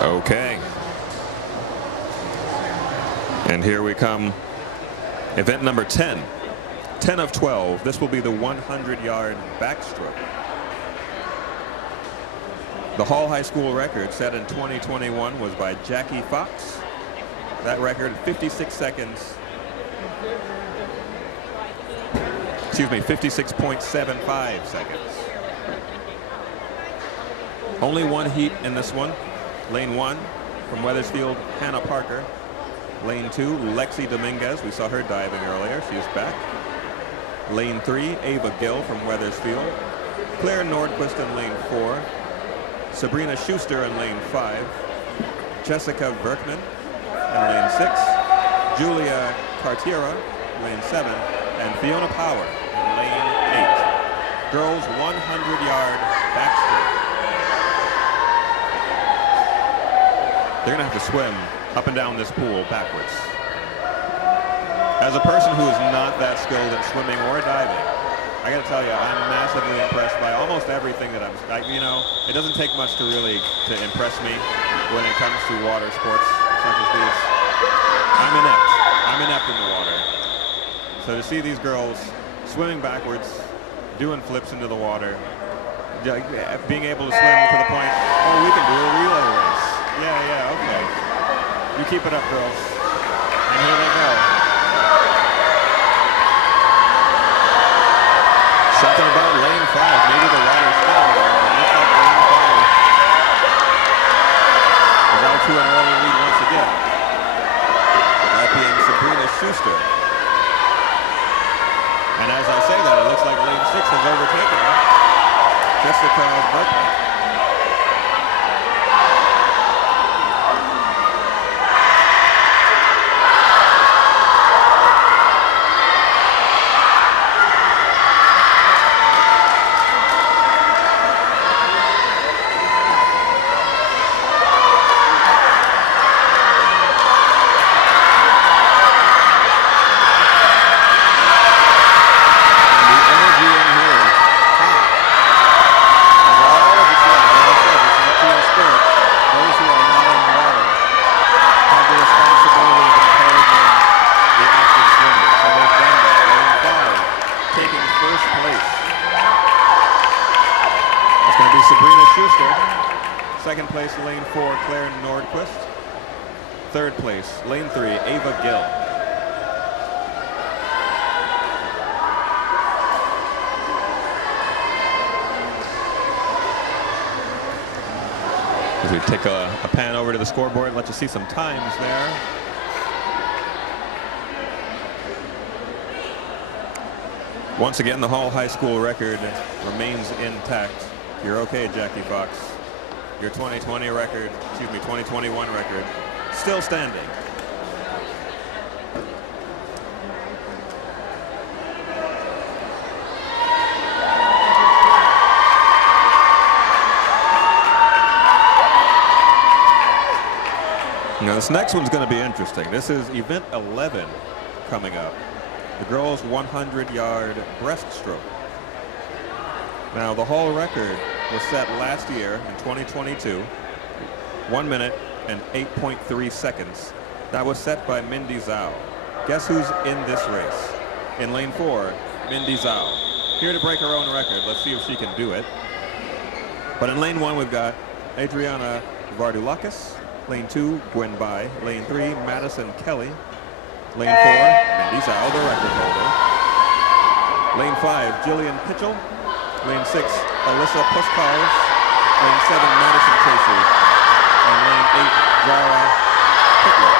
Okay. And here we come. Event number 10. 10 of 12. This will be the 100-yard backstroke. The Hall High School record set in 2021 was by Jackie Fox. That record, 56 seconds. Excuse me, 56.75 seconds. Only one heat in this one. Lane 1 from Wethersfield, Hannah Parker. Lane 2, Lexi Dominguez. We saw her diving earlier. She's back. Lane 3, Ava Gill from Wethersfield. Claire Nordquist in lane 4. Sabrina Schuster in lane 5. Jessica Berkman in lane 6. Julia Cartiera, lane 7. And Fiona Power in lane 8. Girls 100-yard backstroke. They're going to have to swim up and down this pool backwards. As a person who is not that skilled in swimming or diving, I got to tell you, I'm massively impressed by almost everything that you know, it doesn't take much to impress me when it comes to water sports such as these. I'm inept. I'm inept in the water. So to see these girls swimming backwards, doing flips into the water, being able to swim to the point, oh, we can do a relay race. Yeah, okay. You keep it up, girls. And here they go. Something about lane 5. Maybe the water's still there, but it looks like lane 5 is out to an early lead once again. That being Sabrina Schuster. And as I say that, it looks like lane 6 has overtaken her. Jessica Berkman. Second place, lane 4, Claire Nordquist. Third place, lane 3, Ava Gill. As we take a pan over to the scoreboard, let you see some times there. Once again, the Hall High School record remains intact. You're okay, Jackie Fox. Your 2021 record, still standing. Now this next one's going to be interesting. This is event 11 coming up. The girls' 100-yard breaststroke. Now the Hall record was set last year in 2022, 1 minute and 8.3 seconds. That was set by Mindy Zhao. Guess who's in this race? In lane 4, Mindy Zhao. Here to break her own record. Let's see if she can do it. But in lane 1, we've got Adriana Vardulakis. Lane 2, Gwen Bai. Lane 3, Madison Kelly. Lane 4, Mindy Zhao, the record holder. Lane 5, Jillian Pitchell. Lane 6, Alyssa Puskars. Lane 7, Madison Tracy. And lane 8, Zara Pickler.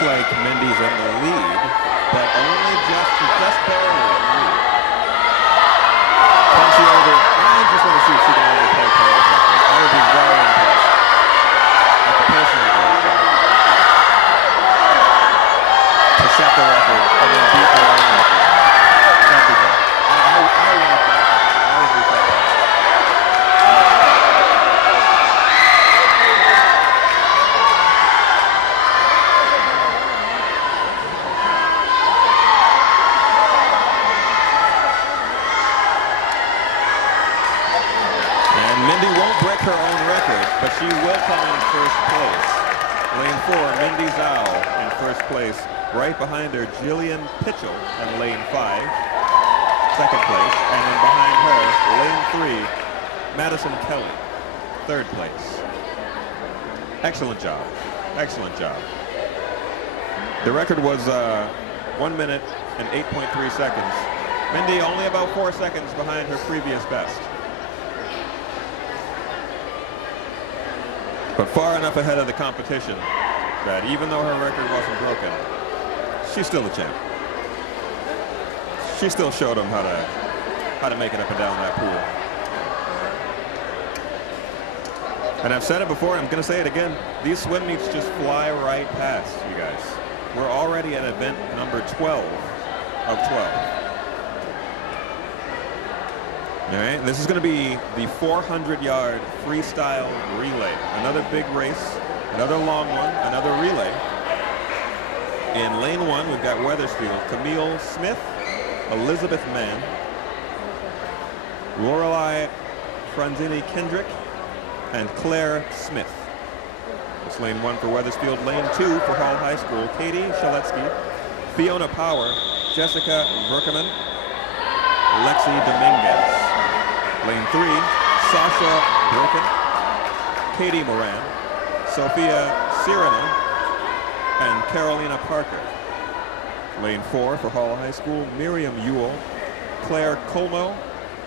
Like Mindy's in the lead, but only just barely in the lead. Can she over? I just want to see if she can overtake her own record. I would be very impressed. At the personal record. To set the record and then beat her own record. That'd be good. I want that. I would be fantastic. Her own record, but she will come in first place. Lane 4, Mindy Zhao in first place. Right behind her, Jillian Pitchell in lane 5, second place. And then behind her, lane 3, Madison Kelly, third place. Excellent job. Excellent job. The record was 1 minute and 8.3 seconds. Mindy only about 4 seconds behind her previous best. But far enough ahead of the competition that even though her record wasn't broken, she's still the champ. She still showed them how to make it up and down that pool. And I've said it before, I'm going to say it again. These swim meets just fly right past, you guys. We're already at event number 12 of 12. All right, this is going to be the 400-yard freestyle relay. Another big race, another long one, another relay. In lane 1, we've got Wethersfield, Camille Smith, Elizabeth Mann, Lorelei Franzini Kendrick, and Claire Smith. It's lane 1 for Wethersfield. Lane 2 for Hall High School, Katie Shaletsky, Fiona Power, Jessica Verkeman, Lexi Dominguez. Lane 3, Sasha Broken, Katie Moran, Sophia Sirena, and Carolina Parker. Lane 4 for Hall High School, Miriam Ewell, Claire Colmo,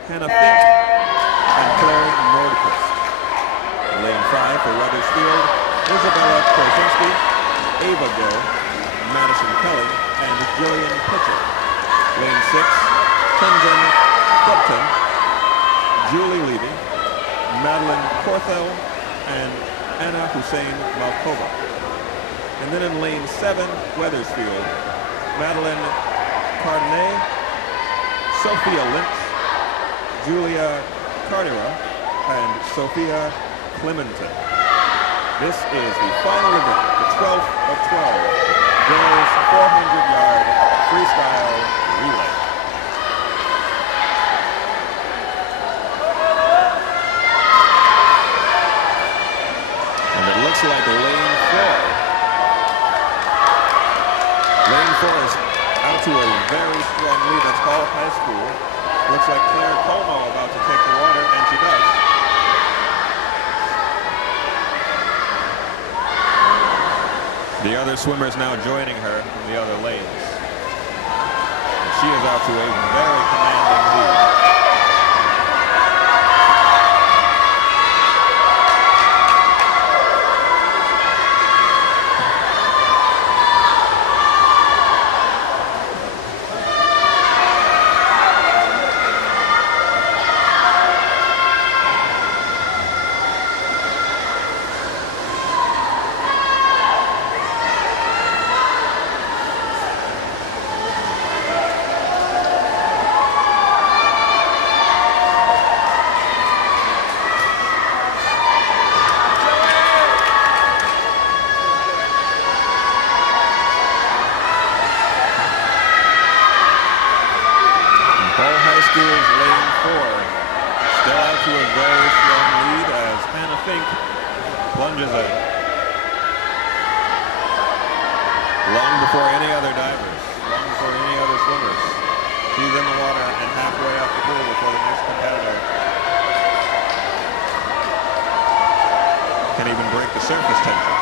Hannah Fink, and Claire Nordquist. Lane 5 for Wethersfield, Isabella Krasinski, Ava Gill, Madison Kelly, and Jillian Pitcher. Lane 6, Tenzin Gupton, Julie Levy, Madeline Corthell, and Anna Hussein Malkova. And then in lane 7, Wethersfield, Madeline Cardenay, Sophia Lynch, Julia Cardera, and Sophia Clementon. This is the final event, the 12th of 12, girls 400-yard freestyle relay. Looks like lane 4 is out to a very strong lead. That's Hall High School. Looks like Claire Como about to take the water, and she does. The other swimmers now joining her from the other lanes. She is out to a very commanding lead. Plunges in. Long before any other divers, long before any other swimmers. She's in the water and halfway up the pool before the next competitor can even break the surface tension.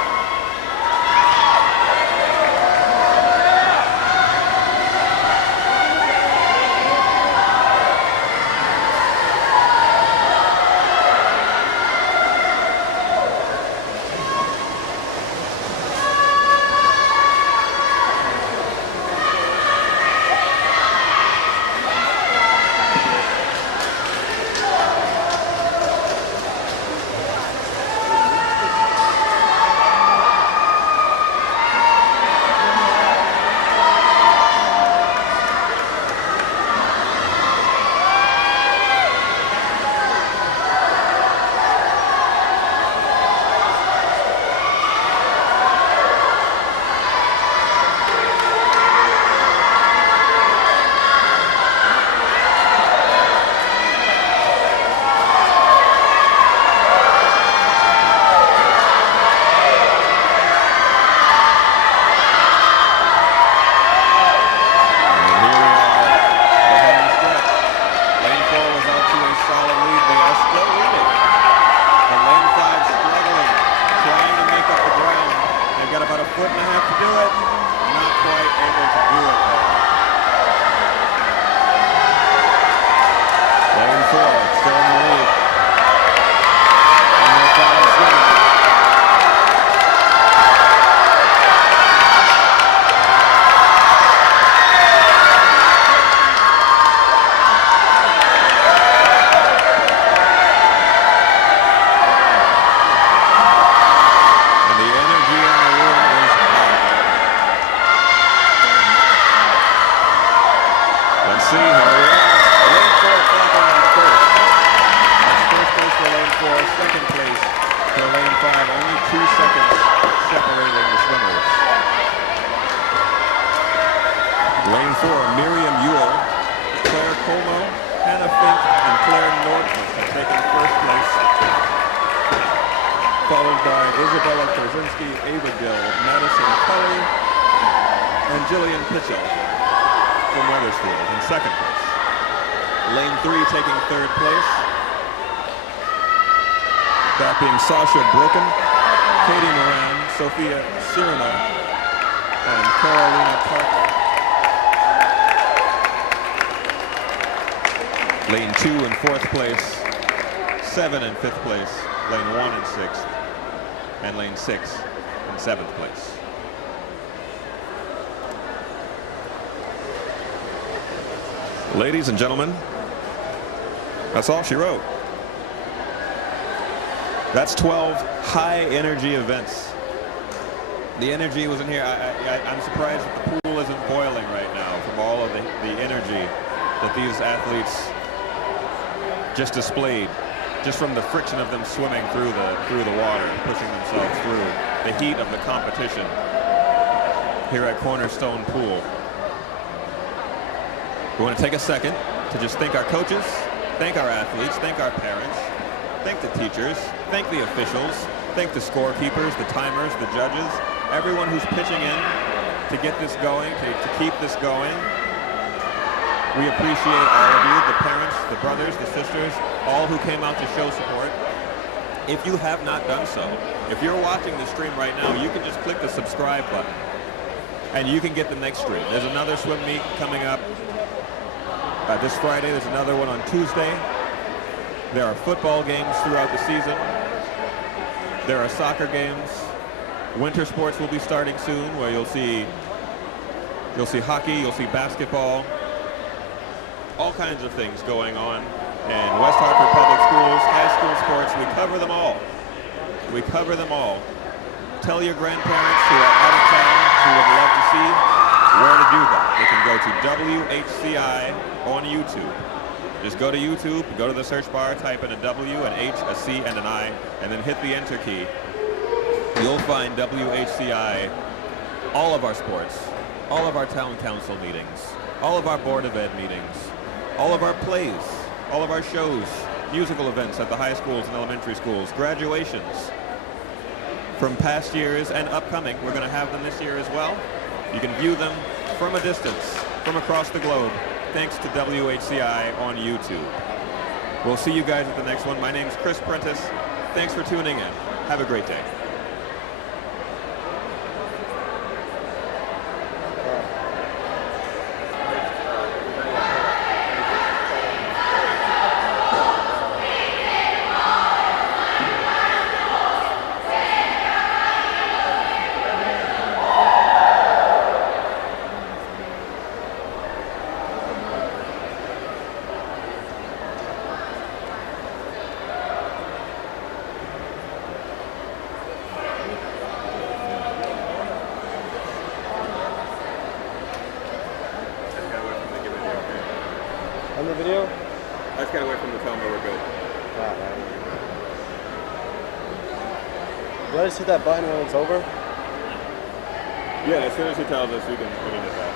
see here. Lane 4 flapping in first. That's first place for lane 4, second place for lane 5. Only 2 seconds separating the swimmers. Lane 4, Miriam Ewell, Claire Como, Hannah Fink, and Claire Nordquist have taken first place, followed by Isabella Korzinski, Ava Dill, Madison Cully, and Jillian Pitchell from Wethersfield in second place. Lane 3 taking third place. That being Sasha Broken, Katie Moran, Sophia Sirina, and Carolina Parker. Lane 2 in fourth place, 7 in fifth place, lane 1 in sixth, and lane 6 in seventh place. Ladies and gentlemen, that's all she wrote. That's 12 high-energy events. The energy was in here. I'm surprised that the pool isn't boiling right now from all of the energy that these athletes just displayed, just from the friction of them swimming through the water, pushing themselves through the heat of the competition here at Cornerstone Pool. We want to take a second to just thank our coaches, thank our athletes, thank our parents, thank the teachers, thank the officials, thank the scorekeepers, the timers, the judges, everyone who's pitching in to get this going, to keep this going. We appreciate all of you, the parents, the brothers, the sisters, all who came out to show support. If you have not done so, if you're watching the stream right now, you can just click the subscribe button and you can get the next stream. There's another swim meet coming up this Friday. There's another one on Tuesday. There are football games throughout the season. There are soccer games. Winter sports will be starting soon, where you'll see hockey, you'll see basketball, all kinds of things going on in West Hartford Public Schools, high school sports. We cover them all. We cover them all. Tell your grandparents who are out of town who would love to see where to do that. They can go to WHCI on YouTube. Just go to YouTube, go to the search bar, type in a W, an H, a C, and an I, and then hit the enter key. You'll find WHCI, all of our sports, all of our town council meetings, all of our board of ed meetings, all of our plays, all of our shows, musical events at the high schools and elementary schools, graduations from past years and upcoming. We're going to have them this year as well. You can view them from a distance, from across the globe, thanks to WHCI on YouTube. We'll see you guys at the next one. My name's Chris Prentice. Thanks for tuning in. Have a great day. On the video? I just gotta wait for them to tell me we're good. Do I just hit that button when it's over? Yeah, as soon as he tells us, we can hit that.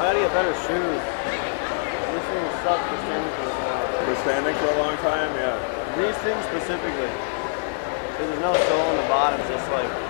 I gotta get better shoes. This thing sucks for standing for this long. We're standing for a long time, yeah. These things specifically, there's no sole in the bottom, just like